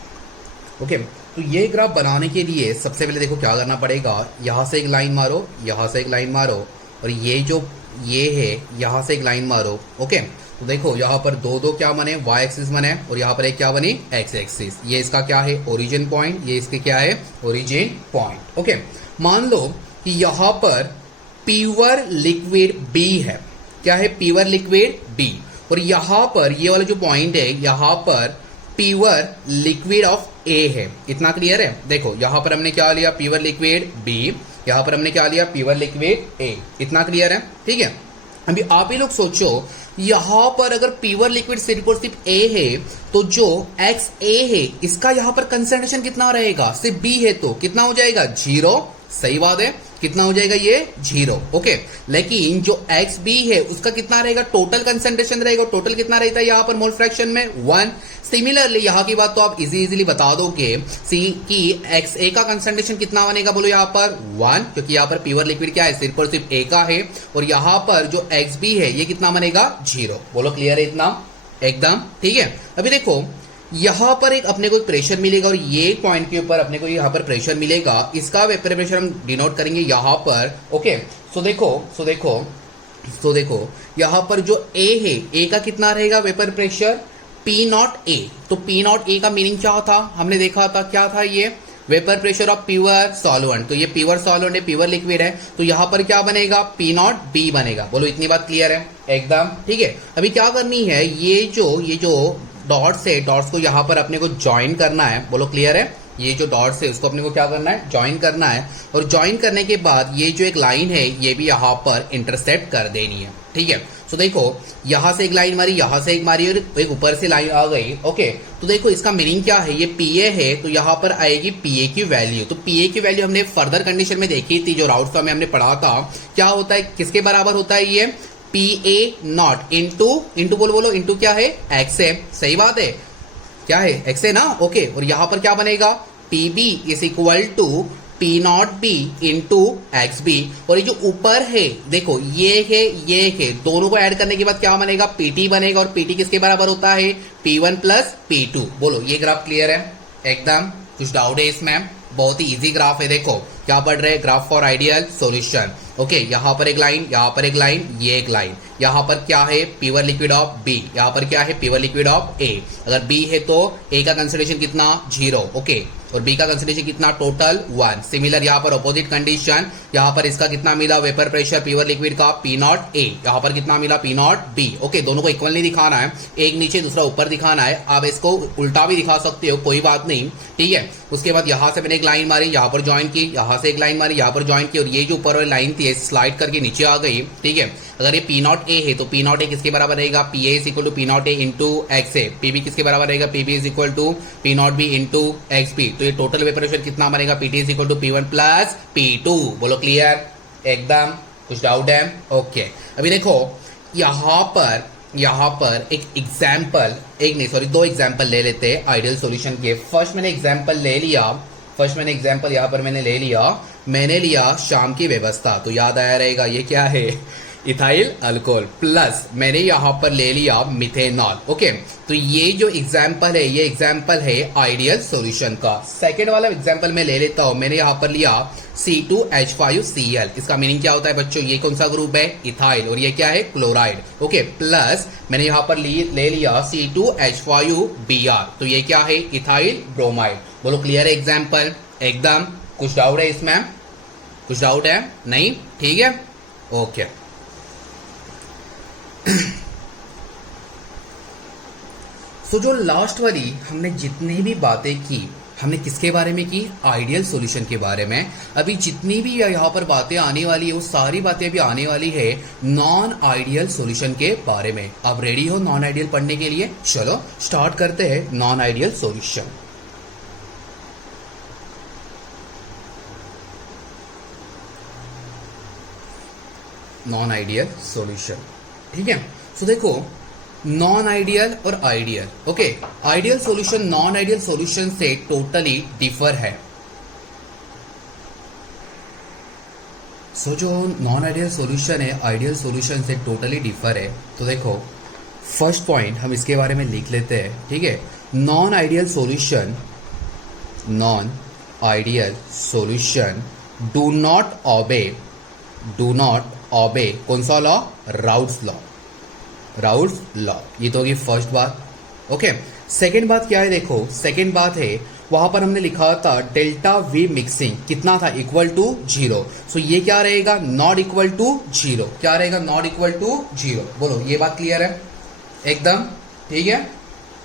Okay, तो ये ग्राफ बनाने के लिए सबसे पहले देखो क्या करना पड़ेगा, यहां से एक लाइन मारो, यहां से एक लाइन मारो, और ये है यहां से एक लाइन मारो। ओके, तो देखो यहां पर दो क्या बने, वाई एक्सिस बने, और यहां पर एक क्या बनी, एक्स एक्सिस। ये इसका क्या है, ओरिजिन पॉइंट, ये इसके क्या है, ओरिजिन पॉइंट। ओके, मान लो कि यहां पर प्योर लिक्विड बी है, क्या है, प्योर लिक्विड बी, और यहां पर ये वाला जो पॉइंट है, यहां पर प्योर लिक्विड ऑफ ए है। इतना क्लियर है। देखो यहां पर हमने क्या लिया, प्योर लिक्विड बी, यहां पर हमने क्या लिया, प्योर लिक्विड ए। इतना क्लियर है, ठीक है। अभी आप ही लोग सोचो, यहां पर अगर प्योर लिक्विड सिर्फ और सिर्फ ए है, तो जो एक्स ए है इसका यहां पर कंसंट्रेशन कितना रहेगा, सिर्फ बी है तो कितना हो जाएगा, 0। सही बात है, कितना हो जाएगा ये 0। ओके, लेकिन जो एक्स बी है उसका कितना रहेगा, टोटल कंसेंट्रेशन रहेगा। टोटल कितना रहता है यहाँ पर मोल फ्रैक्शन में 1। सिमिलरली यहाँ की बात तो आप इजीली बता दोगे सी कि एक्स ए का कंसेंट्रेशन कितना बनेगा, बोलो यहाँ पर 1, क्योंकि यहाँ पर प्योर लिक्विड क्या है, सिर्फ और सिर्फ ए का है। और यहाँ पर जो एक्स बी है ये कितना बनेगा 0। बोलो क्लियर है इतना, एकदम ठीक है। अभी देखो यहां पर एक अपने को प्रेशर मिलेगा और ये पॉइंट के ऊपर अपने को यहां पर प्रेशर मिलेगा, इसका वेपर प्रेशर हम डिनोट करेंगे यहां पर। ओके, सो देखो यहां पर जो ए है, ए का कितना रहेगा वेपर प्रेशर, पी नॉट ए। तो पी नॉट ए का मीनिंग क्या था, हमने देखा था क्या था, ये vapour pressure of pure solvent. तो ये प्योर सॉल्वेंट है, प्योर लिक्विड है, तो यहां पर क्या बनेगा, पी नॉट बी बनेगा। बोलो इतनी बात क्लियर है, एकदम ठीक है। अभी क्या करनी है, ये जो डॉट्स है, डॉट्स को यहाँ पर अपने को ज्वाइन करना है। बोलो क्लियर है, ये जो डॉट्स है उसको अपने को क्या करना है, ज्वाइन करना है। और ज्वाइन करने के बाद ये जो एक लाइन है ये भी यहाँ पर इंटरसेप्ट कर देनी है, ठीक है। तो देखो यहां से एक लाइन मारी, यहां से एक मारी और एक ऊपर से लाइन आ गई। ओके, तो देखो इसका मीनिंग क्या है, ये पीए है तो यहाँ पर आएगी पीए की वैल्यू। तो पीए की वैल्यू हमने फर्दर कंडीशन में देखी थी, जो राउट फॉर्म में हमने पढ़ा था। क्या होता है, किसके बराबर होता है ये, पी ए नॉट इंटू बोलो इंटू क्या है, एक्स है। सही बात है, क्या है, एक्स है ना। ओके, और यहां पर क्या बनेगा, P B is equal to P not B into X B. और ये जो ऊपर है देखो ये है, दोनों को ऐड करने के बाद क्या बनेगा, पीटी बनेगा। और पीटी किसके बराबर होता है, P1 प्लस P2। बोलो ये ग्राफ क्लियर है, एकदम कुछ डाउट है इसमें, बहुत ही इजी ग्राफ है। देखो क्या पढ़ रहे हैं, graph for ideal solution. Okay, यहां पर एक लाइन, यहां पर एक लाइन, ये एक लाइन। यहां पर क्या है, प्योर लिक्विड ऑफ बी, यहां पर क्या है, प्योर लिक्विड ऑफ ए। अगर बी है तो ए का कंसंट्रेशन कितना 0। ओके, और बी का कंसंट्रेशन कितना, टोटल 1। सिमिलर यहां पर अपोजिट कंडीशन, यहां पर इसका कितना मिला वेपर प्रेशर प्योर लिक्विड का, पी नॉट ए, यहां पर कितना मिला, पी नॉट बी। ओके, दोनों को इक्वल नहीं दिखाना है, एक नीचे दूसरा ऊपर दिखाना है। आप इसको उल्टा भी दिखा सकते हो, कोई बात नहीं, ठीक है। उसके बाद यहां से मैंने एक लाइन मारी, यहां पर ज्वाइन की, यहां से एक लाइन मारी, यहां पर ज्वाइन की, और ये जो ऊपर वाली लाइन थी स्लाइड करके नीचे आ गई, ठीक है। अगर ये पी नॉट ए है तो पी नॉट ए किसके बराबर रहेगा, P A is equal to P not A into X A. P B किसके बराबर रहेगा, P B is equal to P not B into X B. तो ये टोटल वेपर प्रेशर कितना बनेगा, P T is equal to P1 plus P2। बोलो clear, एकदम कुछ डाउट है। ओके, अभी देखो यहां पर एक एग्जाम्पल, एक नहीं सॉरी दो एग्जाम्पल ले लेते हैं आइडियल सॉल्यूशन के। फर्स्ट मैंने एग्जाम्पल यहाँ पर मैंने लिया शाम की व्यवस्था। तो याद आया रहेगा ये क्या है, इथाइल अल्कोहल, प्लस मैंने यहां पर ले लिया मिथेनॉल। ओके, तो ये जो एग्जाम्पल है ये एग्जाम्पल है आइडियल सॉल्यूशन का। सेकेंड वाला एग्जाम्पल मैं ले लेता हूं, मैंने यहां पर लिया C2H5Cl। इसका मीनिंग क्या होता है बच्चों, ये कौन सा ग्रुप है, इथाइल, और ये क्या है, क्लोराइड। ओके, प्लस मैंने यहां पर ले लिया C2H5Br। तो ये क्या है, इथाइल ब्रोमाइड। बोलो क्लियर है एग्जाम्पल, एकदम कुछ डाउट है इसमें, कुछ डाउट है नहीं, ठीक है। ओके, तो जो लास्ट वाली हमने जितनी भी बातें की, हमने किसके बारे में की, आइडियल सॉल्यूशन के बारे में। अभी जितनी भी यहाँ पर बातें आने वाली है वो सारी बातें भी आने वाली है नॉन आइडियल सॉल्यूशन के बारे में। अब रेडी हो नॉन आइडियल पढ़ने के लिए, चलो स्टार्ट करते हैं non ideal solution. Non ideal solution, ठीक है। तो देखो नॉन आइडियल और ideal, okay, ideal solution non ideal solution से टोटली डिफर है। सो जो नॉन आइडियल सॉल्यूशन है आइडियल सॉल्यूशन से टोटली डिफर है। तो देखो फर्स्ट पॉइंट हम इसके बारे में लिख लेते हैं, ठीक है। Non ideal solution do not obey कौन सा लॉ, राउल्स लॉ। ये तो होगी फर्स्ट बात। ओके, सेकेंड बात क्या है, देखो सेकेंड बात है वहां पर हमने लिखा था डेल्टा वी मिक्सिंग कितना था, इक्वल टू 0। सो ये क्या रहेगा, नॉट इक्वल टू 0। क्या रहेगा, नॉट इक्वल टू 0। बोलो ये बात क्लियर है, एकदम ठीक है,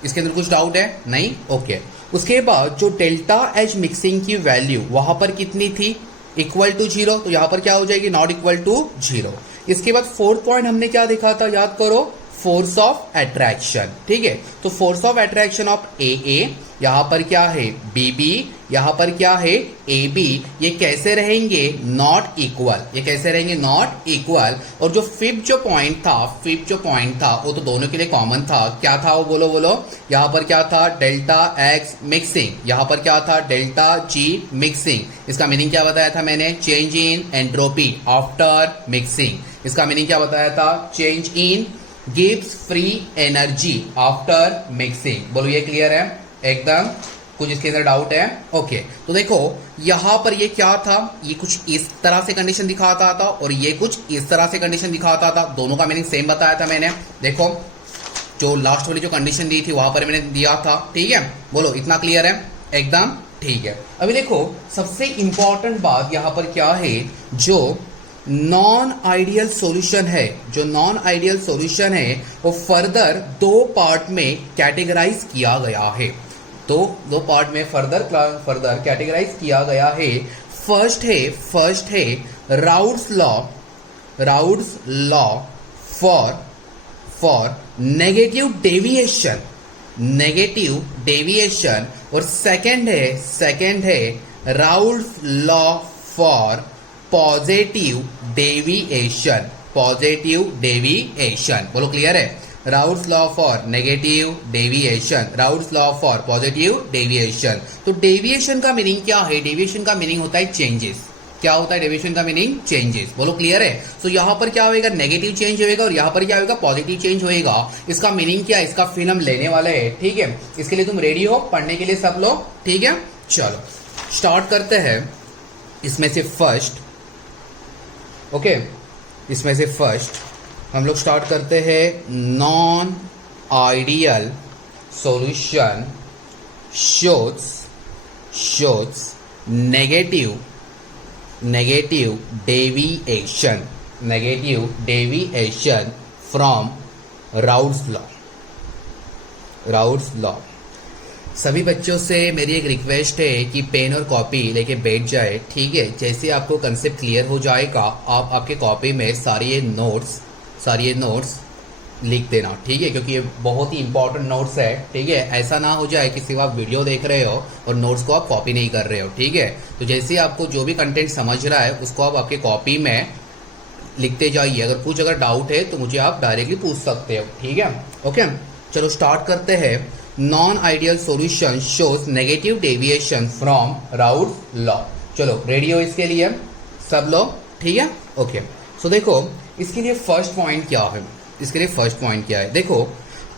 इसके अंदर कुछ डाउट है नहीं। ओके, उसके बाद जो डेल्टा एच मिक्सिंग की वैल्यू वहां पर कितनी थी, इक्वल टू 0। तो यहां पर क्या हो जाएगी, नॉट इक्वल टू 0। इसके बाद फोर्थ पॉइंट हमने क्या देखा था, याद करो, फोर्स ऑफ अट्रैक्शन, ठीक है। तो फोर्स ऑफ अट्रैक्शन ऑफ ए यहाँ पर क्या है BB, यहाँ पर क्या है AB, ये कैसे रहेंगे नॉट इक्वल, ये कैसे रहेंगे नॉट इक्वल। और जो फिफ्थ जो पॉइंट था वो तो दोनों के लिए कॉमन था, क्या था वो बोलो, यहाँ पर क्या था डेल्टा X मिक्सिंग, यहाँ पर क्या था डेल्टा G मिक्सिंग। इसका मीनिंग क्या बताया था मैंने, change in entropy after mixing. इसका मीनिंग क्या बताया था, चेंज इन गिव्स फ्री एनर्जी आफ्टर मिक्सिंग। बोलो ये क्लियर है एकदम, कुछ इसके अंदर डाउट है? ओके, तो देखो यहां पर ये क्या था, ये कुछ इस तरह से कंडीशन दिखाता था और ये कुछ इस तरह से कंडीशन दिखाता था, दोनों का मीनिंग सेम बताया था मैंने। देखो जो लास्ट वाली जो कंडीशन दी थी वहां पर मैंने दिया था, ठीक है। बोलो इतना क्लियर है एकदम, ठीक है। अभी देखो सबसे इंपॉर्टेंट बात यहां पर क्या है, जो नॉन आइडियल सॉल्यूशन है, जो नॉन आइडियल सॉल्यूशन है वो फर्दर दो पार्ट में कैटेगराइज किया गया है, तो दो पार्ट में फर्दर कैटेगराइज किया गया है। फर्स्ट है routes law for negative deviation, और सेकंड है routes law for positive deviation. बोलो क्लियर है, routes law for negative deviation, routes law for positive deviation. तो डेविएशन का मीनिंग क्या है, डेविएशन का मीनिंग होता है चेंजेस। क्या होता है डेविएशन का मीनिंग, चेंजेस। बोलो क्लियर है। तो यहां पर क्या होएगा, नेगेटिव चेंज होएगा और यहां पर क्या होएगा, पॉजिटिव चेंज होएगा। इसका मीनिंग क्या है, इसका फिर हम लेने वाले हैं, ठीक है। इसके लिए तुम रेडी हो पढ़ने के लिए सब लोग, ठीक है। चलो स्टार्ट करते हैं। इसमें से फर्स्ट, ओके, इसमें से फर्स्ट हम लोग स्टार्ट करते हैं, non ideal solution shows negative deviation from routes law. सभी बच्चों से मेरी एक रिक्वेस्ट है कि पेन और कॉपी लेके बैठ जाए, ठीक है। जैसे आपको कंसेप्ट क्लियर हो जाएगा, आप आपके कॉपी में सारे ये नोट्स लिख देना, ठीक है, क्योंकि ये बहुत ही इंपॉर्टेंट नोट्स है, ठीक है। ऐसा ना हो जाए कि सिर्फ आप वीडियो देख रहे हो और नोट्स को आप कॉपी नहीं कर रहे हो, ठीक है। तो जैसे आपको जो भी कंटेंट समझ रहा है उसको आप आपके कॉपी में लिखते जाइए। अगर डाउट है तो मुझे आप डायरेक्टली पूछ सकते हो, ठीक है। ओके, चलो स्टार्ट करते हैं। Non ideal solution shows negative deviation from routes law. चलो रेडी हो इसके लिए सब लोग, ठीक है। ओके, सो देखो इसके लिए फर्स्ट पॉइंट क्या है, देखो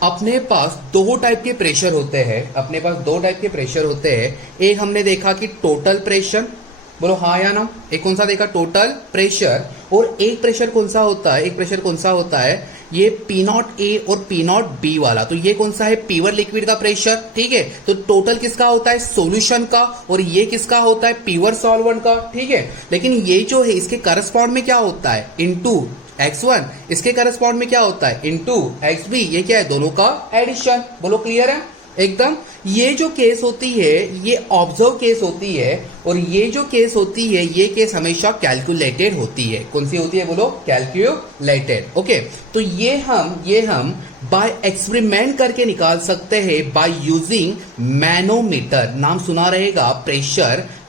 अपने पास दो टाइप के प्रेशर होते हैं, एक हमने देखा कि टोटल प्रेशर, बोलो हाँ या ना, एक कौन सा देखा, टोटल प्रेशर। और एक प्रेशर कौन सा होता है, ये P0A और P0B वाला। तो ये कौन सा है, प्योर लिक्विड का प्रेशर, ठीक है। तो टोटल किसका होता है, सॉल्यूशन का, और ये किसका होता है, प्योर सॉल्वेंट का, ठीक है। लेकिन ये जो है इसके करस्पॉन्ड में क्या होता है, इनटू X1, इसके करस्पॉन्ड में क्या होता है, इनटू XB। ये क्या है, दोनों का एडिशन। बोलो क्लियर है एकदम। ये जो केस होती है ये ऑब्जर्व केस होती है, और ये जो केस होती है ये केस हमेशा कैलकुलेटेड होती है। कौन सी होती है, बोलो कैलकुलेटेड। ओके, तो ये हम बाय एक्सपेरिमेंट करके निकाल सकते हैं, बाय यूजिंग मैनोमीटर। नाम सुना रहेगा,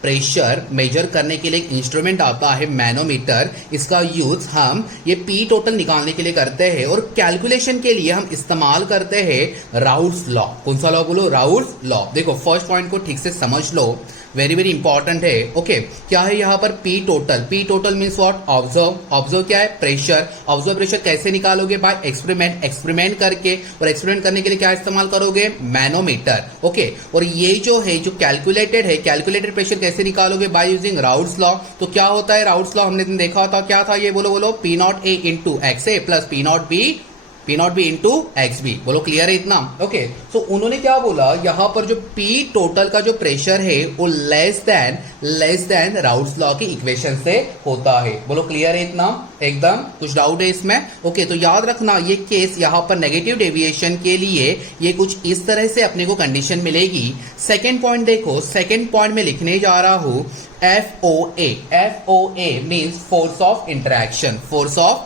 प्रेशर मेजर करने के लिए एक इंस्ट्रूमेंट आता है मैनोमीटर। इसका यूज हम ये P टोटल निकालने के लिए करते हैं, और कैलकुलेशन के लिए हम इस्तेमाल करते हैं राउट्स लॉ। कौन सा लॉ, बोलो राउट्स लॉ। देखो फर्स्ट पॉइंट को ठीक से समझ लो, वेरी वेरी इंपॉर्टेंट है। ओके, क्या है यहाँ पर P total means what, observe क्या है, प्रेशर। ऑब्जर्व प्रेशर कैसे निकालोगे, बाय एक्सपेरिमेंट करके, और एक्सपेरिमेंट करने के लिए क्या इस्तेमाल करोगे, मैनोमीटर। ओके, और ये जो है जो कैलकुलेटेड प्रेशर कैसे निकालोगे, बाय यूजिंग राउट्स लॉ। तो क्या होता है राउट्स लॉ, हमने देखा था, क्या था ये, बोलो P0A into XA plus P0B into XB। बोलो क्लियर है इतना। ओके, तो उन्होंने क्या बोला, यहां पर जो P टोटल का जो प्रेशर है वो लेस देन राउट्स लॉ की इक्वेशन से होता है। बोलो क्लियर है इतना एकदम, कुछ डाउट है इसमें? ओके, तो याद रखना ये केस यहां पर नेगेटिव डेविएशन के लिए ये कुछ इस तरह से अपने को कंडीशन मिलेगी। सेकेंड पॉइंट देखो, सेकेंड पॉइंट में लिखने जा रहा हूं FOA means force of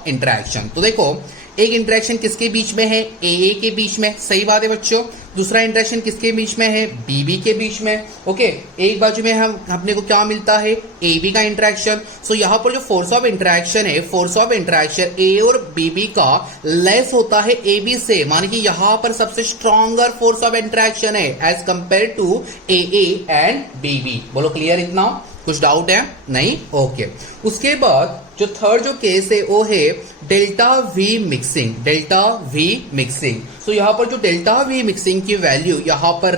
interaction. तो देखो एक इंटरेक्शन किसके बीच में है, AA के बीच में, सही बात है बच्चों। दूसरा इंटरेक्शन किसके बीच में है, बीबी के बीच में। ओके, एक बाजू में हम अपने को क्या मिलता है, ए बी का इंटरेक्शन। सो यहाँ पर जो फोर्स ऑफ इंटरेक्शन है, फोर्स ऑफ इंटरेक्शन ए और बीबी का लेस होता है ए बी से, माने कि यहाँ पर सबसे स्ट्रॉन्गर फोर्स ऑफ इंटरेक्शन है as compare to A and BB. बोलो क्लियर इतना, कुछ डाउट है नहीं? ओके। उसके बाद जो थर्ड जो केस है वो है delta V mixing, delta V mixing. So यहां पर जो डेल्टा वी मिक्सिंग की वैल्यू यहां पर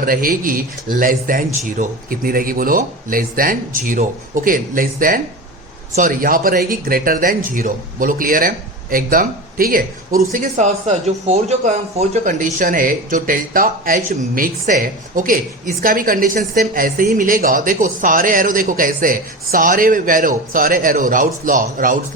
रहेगी लेस देन जीरो। कितनी रहेगी बोलो, less than zero. Okay, less than sorry यहां पर रहेगी ग्रेटर देन जीरो। बोलो क्लियर है एकदम, ठीक है। और उसी के साथ साथ जो फोर्थ जो कंडीशन है, जो डेल्टा एच मिक्स है, ओके, इसका भी कंडीशन सेम ऐसे ही मिलेगा। देखो सारे एरो देखो कैसे है, सारे एरो राउट्स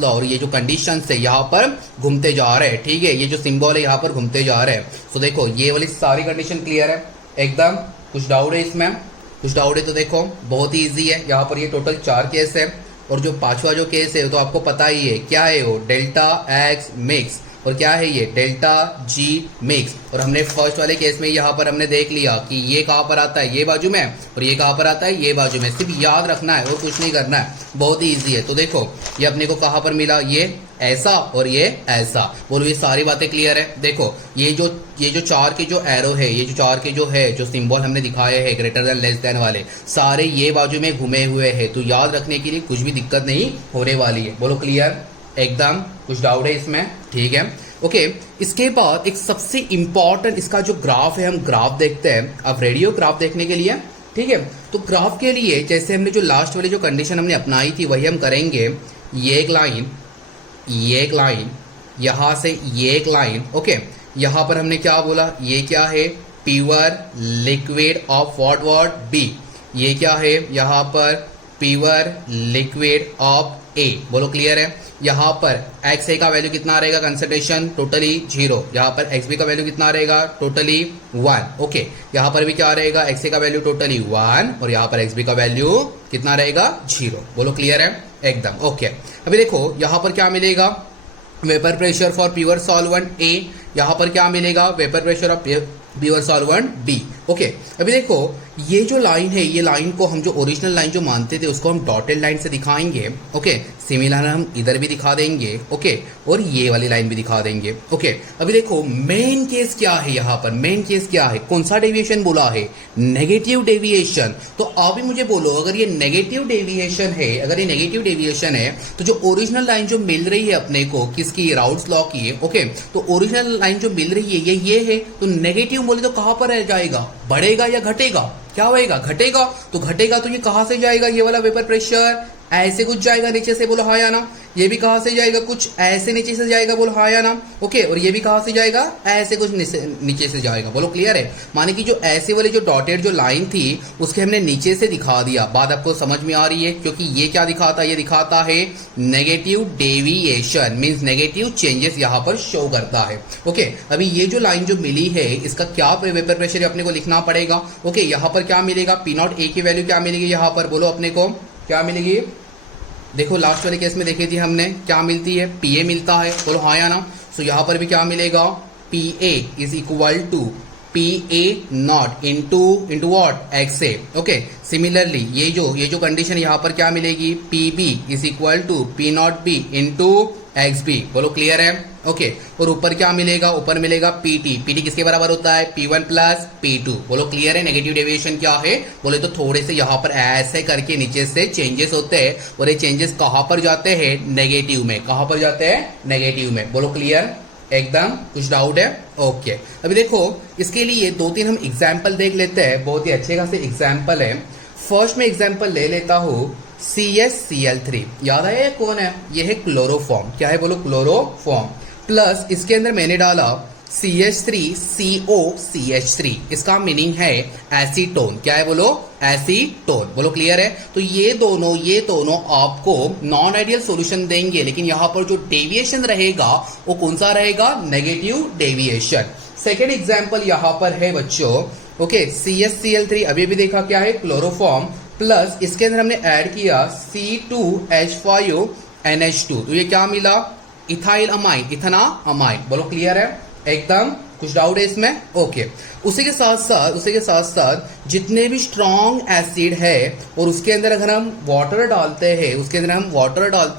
लॉ और ये जो कंडीशन है यहाँ पर घूमते जा रहे हैं, ठीक है। ये जो सिंबल है यहाँ पर घूमते जा रहे हैं। तो देखो ये वाली सारी कंडीशन क्लियर है एकदम, कुछ डाउट है इसमें? कुछ डाउट है तो देखो बहुत ही ईजी है। यहाँ पर ये टोटल 4 केस है और जो पांचवा जो केस है तो आपको पता ही है क्या है वो, डेल्टा एक्स मिक्स, और क्या है ये डेल्टा जी मिक्स। और हमने फर्स्ट वाले केस में यहाँ पर हमने देख लिया कि ये कहाँ पर आता है, ये बाजू में, और ये कहाँ पर आता है, ये बाजू में। सिर्फ याद रखना है और कुछ नहीं करना है, बहुत ही ईजी है। तो देखो ये अपने को कहाँ पर मिला, ये ऐसा और ये ऐसा। बोलो ये सारी बातें क्लियर है? देखो ये जो 4 के जो एरो है, ये जो 4 के जो है जो सिंबल हमने दिखाए हैं ग्रेटर देन लेस देन वाले, सारे ये बाजू में घुमे हुए हैं। तो याद रखने के लिए कुछ भी दिक्कत नहीं होने वाली है। बोलो क्लियर एकदम, कुछ डाउट है इसमें? ठीक है, ओके। इसके बाद एक सबसे इंपॉर्टेंट इसका जो ग्राफ है, हम ग्राफ देखते हैं। अब रेडियो ग्राफ देखने के लिए, ठीक है, तो ग्राफ के लिए जैसे हमने जो लास्ट वाली जो कंडीशन हमने अपनाई थी वही हम करेंगे। ये एक लाइन, यहां से ये एक लाइन, ओके। यहां पर हमने क्या बोला, ये क्या है, pure liquid of what B. ये क्या है यहां पर, प्योर लिक्विड ऑफ ए। बोलो क्लियर है? यहाँ पर एक्स ए का वैल्यू कितना रहेगा, कंसंट्रेशन टोटली 0। यहाँ पर एक्स बी का वैल्यू कितना रहेगा, टोटली 1। ओके, यहाँ पर भी क्या रहेगा, एक्स ए का वैल्यू टोटली 1 और यहाँ पर एक्स बी का वैल्यू कितना रहेगा, 0। बोलो क्लियर है एकदम, ओके। अभी देखो यहाँ पर क्या मिलेगा, vapour pressure for pure solvent A. यहाँ पर क्या मिलेगा, vapour pressure of pure solvent B. Okay, अभी देखो ये जो लाइन है, ये लाइन को हम जो ओरिजिनल लाइन जो मानते थे उसको हम डॉटेड लाइन से दिखाएंगे। ओके, सिमिलर हम इधर भी दिखा देंगे, ओके, और ये वाली लाइन भी दिखा देंगे। ओके, अभी देखो मेन केस क्या है, यहाँ पर मेन केस क्या है, कौन सा डेविएशन बोला है, नेगेटिव डेविएशन। तो अभी मुझे बोलो, अगर ये नेगेटिव डेविएशन है, अगर ये नेगेटिव डेविएशन है तो जो ओरिजिनल लाइन जो मिल रही है अपने को किसकी, राउट्स लॉ की है। ओके, तो ओरिजिनल लाइन जो मिल रही है ये है, तो नेगेटिव बोले तो कहां पर रह जाएगा, बढ़ेगा या घटेगा, क्या होएगा, घटेगा। तो घटेगा तो ये कहां से जाएगा, ये वाला वेपर प्रेशर ऐसे कुछ जाएगा नीचे से, बोलो हाँ या ना। ये भी कहां से जाएगा, कुछ ऐसे नीचे से जाएगा, बोलो हाँ या ना। ओके, और ये भी कहां से जाएगा, ऐसे कुछ नीचे से जाएगा। बोलो क्लियर है? माने कि जो ऐसे वाली जो डॉटेड जो लाइन थी उसके हमने नीचे से दिखा दिया। बात आपको समझ में आ रही है? क्योंकि ये क्या दिखाता है, ये दिखाता है negative deviation, means negative changes यहाँ पर शो करता है। ओके, अभी ये जो लाइन जो मिली है इसका क्या वेपर प्रेशर अपने को लिखना पड़ेगा। ओके, यहाँ पर क्या मिलेगा, पी नॉट ए की वैल्यू क्या मिलेगी, यहाँ पर बोलो अपने को क्या मिलेगी। देखो लास्ट वाले केस में देखी थी हमने, क्या मिलती है, पी ए मिलता है, बोलो हाँ या ना। सो यहाँ पर भी क्या मिलेगा, P A is equal to P A not into what, X A. Okay, similarly ये जो कंडीशन यहाँ पर क्या मिलेगी, P B is equal to P not B into X B. बोलो क्लियर है? ओके, और ऊपर क्या मिलेगा, ऊपर मिलेगा पीटी। पीटी किसके बराबर होता है, P1 प्लस P2। बोलो क्लियर है? नेगेटिव डेविएशन क्या है, बोले तो थोड़े से यहाँ पर ऐसे करके नीचे से चेंजेस होते हैं और ये चेंजेस कहाँ पर जाते हैं, नेगेटिव में। कहाँ पर जाते हैं, नेगेटिव में। बोलो क्लियर एकदम, कुछ डाउट है? ओके, अभी देखो इसके लिए 2-3 हम एग्जाम्पल देख लेते हैं, बहुत ही अच्छे खासे एग्जाम्पल है। फर्स्ट में एग्जाम्पल ले लेता हूँ CaCl3। याद आया कौन है, ये है क्लोरोफॉर्म। क्या है बोलो, क्लोरोफॉर्म। प्लस इसके अंदर मैंने डाला CH3COCH3। इसका मीनिंग है एसीटोन। क्या है बोलो, एसीटोन। बोलो क्लियर है? तो ये दोनों आपको नॉन आइडियल सॉल्यूशन देंगे, लेकिन यहाँ पर जो डेविएशन रहेगा वो कौन सा रहेगा, नेगेटिव डेविएशन। सेकेंड एग्जाम्पल यहाँ पर है बच्चों, ओके, CaCl3 अभी भी देखा क्या है, क्लोरोफॉर्म। प्लस इसके अंदर हमने ऐड किया C2H5NH2। तो ये क्या मिला, इथाइल अमाइन, इथेना अमाइन। बोलो क्लियर है एकदम, कुछ डाउट है इसमें? ओके। उसी के साथ साथ जितने भी स्ट्रॉन्ग एसिड है और उसके अंदर अगर हम वाटर डालते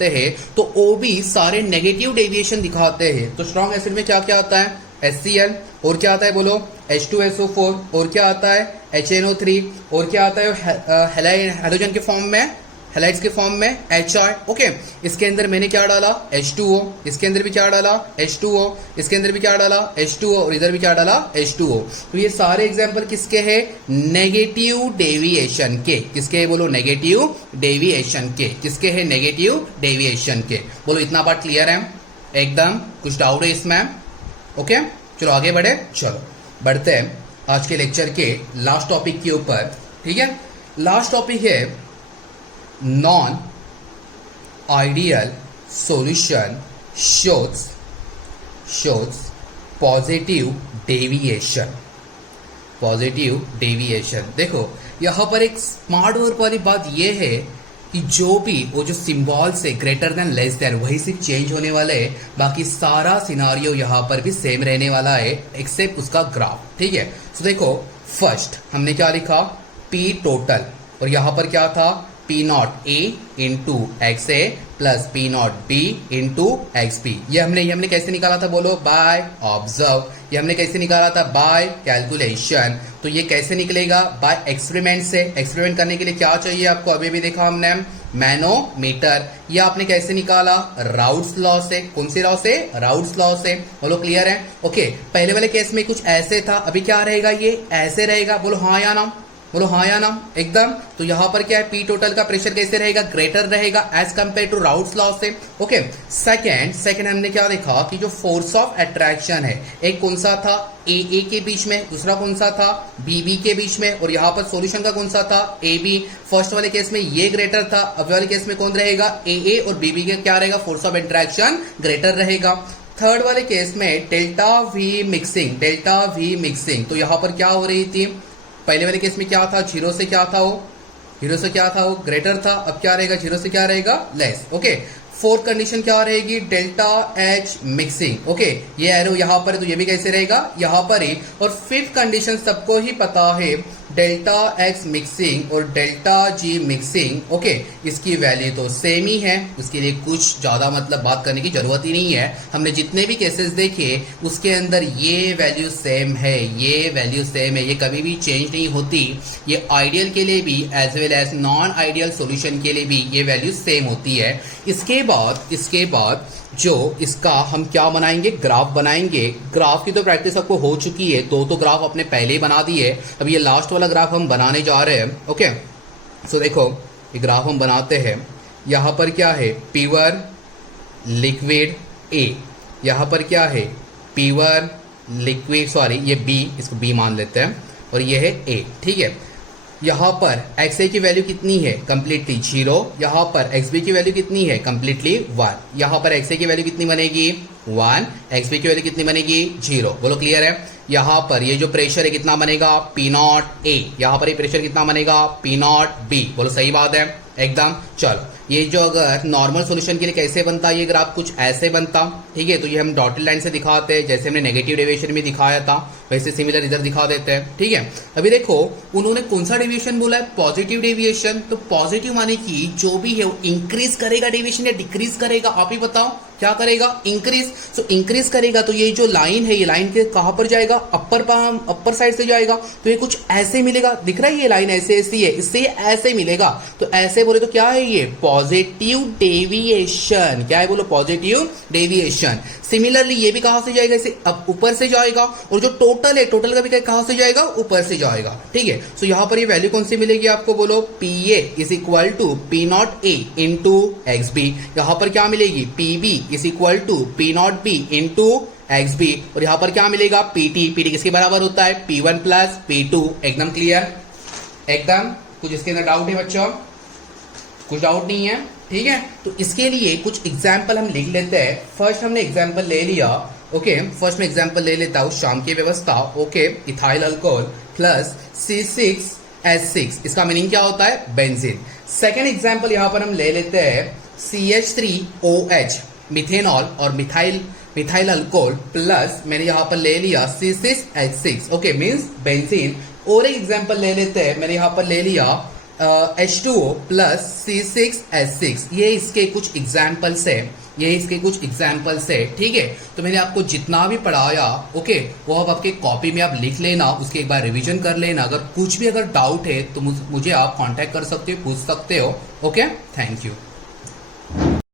हैं तो वो भी सारे नेगेटिव डेविएशन दिखाते हैं। तो स्ट्रॉन्ग एसिड में क्या क्या आता है? HCl, और क्या आता है बोलो? H2SO4, और क्या आता है? HNO3, और क्या आता है हेलोजन के फॉर्म में, हैलाइड्स के फॉर्म में HR। ओके, इसके अंदर मैंने क्या डाला? H2O, इसके अंदर भी क्या डाला? H2O, इसके अंदर भी क्या डाला? H2O, और इधर भी क्या डाला? H2O। तो ये सारे एग्जाम्पल किसके हैं? नेगेटिव डेविएशन के। किसके है बोलो? नेगेटिव डेविएशन के। किसके है? नेगेटिव डेविएशन के। बोलो इतना पार्ट क्लियर है एकदम? कुछ डाउट है इसमें? ओके, चलो आगे बढ़े। चलो बढ़ते हैं आज के लेक्चर के लास्ट टॉपिक के ऊपर। ठीक है, लास्ट टॉपिक है non ideal solution shows positive deviation. देखो यहां पर एक स्मार्ट वर्क वाली बात यह है कि वो जो सिंबल्स है ग्रेटर देन लेस देन वही से चेंज होने वाले है, बाकी सारा सिनारियो यहाँ पर भी सेम रहने वाला है एक्सेप्ट उसका ग्राफ। ठीक है, तो देखो फर्स्ट हमने क्या लिखा? P टोटल, और यहाँ पर क्या था? P0 A into XA plus P0 B into XB। ये हमने कैसे निकाला था बोलो? By observe. ये हमने कैसे निकाला था? By calculation. तो ये कैसे निकलेगा? बाय एक्सपेरिमेंट से। एक्सपेरिमेंट करने के लिए क्या चाहिए आपको? अभी भी देखा हमने, मैनोमीटर। ये आपने कैसे निकाला? राउट्स लॉ से। कौन से लॉ से? राउट्स लॉ से। बोलो क्लियर है? ओके, पहले वाले केस में कुछ ऐसे था, अभी क्या रहेगा? ये ऐसे रहेगा। बोलो हाँ या ना? बोलो हाँ या ना? एकदम। तो यहां पर क्या है? पी टोटल का प्रेशर कैसे रहेगा? ग्रेटर रहेगा as compare to Raoult's law से। ओके, सेकंड हमने क्या देखा कि जो फोर्स ऑफ अट्रैक्शन है, एक कौन सा था? ए के बीच में, दूसरा कौन सा था? बी के बीच में, और यहां पर सॉल्यूशन का कौन सा था? AB। फर्स्ट वाले केस में ये ग्रेटर था, अब वाले केस में कौन रहेगा? ए और बी के क्या रहेगा? फोर्स ऑफ अट्रैक्शन ग्रेटर रहेगा। थर्ड वाले केस में डेल्टा वी मिक्सिंग। तो यहां पर क्या हो रही थी? पहले वाले केस में क्या था? जीरो से क्या था वो? ग्रेटर था। अब क्या रहेगा? जीरो से क्या रहेगा? लेस। ओके, फोर्थ कंडीशन क्या रहेगी? Delta H mixing. ओके, ये एरो यहां पर है तो ये भी कैसे रहेगा? यहां पर ही। और फिफ्थ कंडीशन सबको ही पता है, डेल्टा X मिक्सिंग और डेल्टा G मिक्सिंग। ओके, इसकी वैल्यू तो सेम ही है, उसके लिए कुछ ज्यादा मतलब बात करने की जरूरत ही नहीं है। हमने जितने भी केसेस देखे उसके अंदर ये वैल्यू सेम है, ये कभी भी चेंज नहीं होती। ये आइडियल के लिए भी as well as non ideal solution के लिए भी ये वैल्यू सेम होती है। इसके बाद जो इसका हम क्या बनाएंगे? ग्राफ बनाएंगे। ग्राफ की तो प्रैक्टिस आपको हो चुकी है, तो ग्राफ अपने पहले ही बना दिए। अब ये लास्ट वाला ग्राफ हम बनाने जा रहे हैं। ओके, सो देखो ये ग्राफ हम बनाते हैं। यहां पर क्या है? Pure liquid A। यहां पर क्या है? प्योर लिक्विड, सॉरी ये B, इसको B मान लेते हैं, और ये है A। ठीक है, यहां पर XA की वैल्यू कितनी है? कंप्लीटली 0। यहां पर XB की वैल्यू कितनी है? कंप्लीटली 1। यहां पर XA की वैल्यू कितनी बनेगी? 1। XB की वैल्यू कितनी बनेगी? 0। बोलो क्लियर है? यहां पर ये जो प्रेशर है कितना बनेगा? P0 A। यहां पर ये प्रेशर कितना बनेगा? P0 B। बोलो सही बात है एकदम। चलो, ये जो अगर नॉर्मल सॉल्यूशन के लिए कैसे बनता ये ग्राफ? कुछ ऐसे बनता। ठीक है, तो ये हम डॉटेड लाइन से दिखाते हैं, जैसे हमने नेगेटिव डेविएशन में दिखाया था वैसे सिमिलर इधर दिखा देते हैं। ठीक है, अभी देखो उन्होंने कौन सा डेविएशन बोला है? Positive deviation. तो पॉजिटिव माने कि जो भी है वो इंक्रीज करेगा डेविएशन या डिक्रीज करेगा? आप ही बताओ क्या करेगा? इंक्रीज। सो इंक्रीज करेगा तो ये जो लाइन है, ये लाइन के कहां पर जाएगा? अपर साइड से जाएगा। तो ये कुछ ऐसे मिलेगा, दिख रहा है ये लाइन ऐसे ऐसी है, इससे ऐसे मिलेगा। तो ऐसे बोले तो क्या है? ये पॉजिटिव डेविएशन। क्या है बोलो? Positive deviation. सिमिलरली ये भी कहां से जाएगा? इसे अब ऊपर से जाएगा, और जो टोटल है, टोटल का भी कहां से जाएगा? ऊपर से जाएगा। ठीक है, सो यहां पर ये वैल्यू कौन सी मिलेगी आपको? बोलो PA is equal to P0 A into XB। यहां पर क्या मिलेगी? PB is equal to P0 B into XB। और यहां पर क्या मिलेगा? PT किसके बराबर होता है? P1 plus P2। एकदम क्लियर? एकदम। कुछ इसके अंदर डाउट है बच्चों? कुछ डाउट नहीं है? ठीक है, तो इसके लिए कुछ एग्जाम्पल हम लिख लेते हैं। फर्स्ट हमने एग्जाम्पल ले लिया। ओके, फर्स्ट में एग्जाम्पल ले लेता हूं, शाम की व्यवस्था। Okay, ethyl alcohol plus C6H6, इसका मीनिंग क्या होता है? बेंजीन। सेकेंड एग्जाम्पल यहां पर हम ले लेते हैं CH3OH, मिथेनॉल और मिथाइल मिथाइल अल्कोहल प्लस मैंने यहाँ पर ले लिया C6H6, ओके, मीन्स बेंजीन। और एक एग्जाम्पल ले लेते हैं, मैंने यहाँ पर ले लिया H2O प्लस C6H6। ये इसके कुछ एग्जाम्पल्स है, ठीक है। तो मैंने आपको जितना भी पढ़ाया, ओके, वो अब आपके कॉपी में आप लिख लेना, उसके एक बार रिवीजन कर लेना। अगर कुछ भी अगर डाउट है तो मुझे आप कांटेक्ट कर सकते हो, पूछ सकते हो, ओके। Thank you.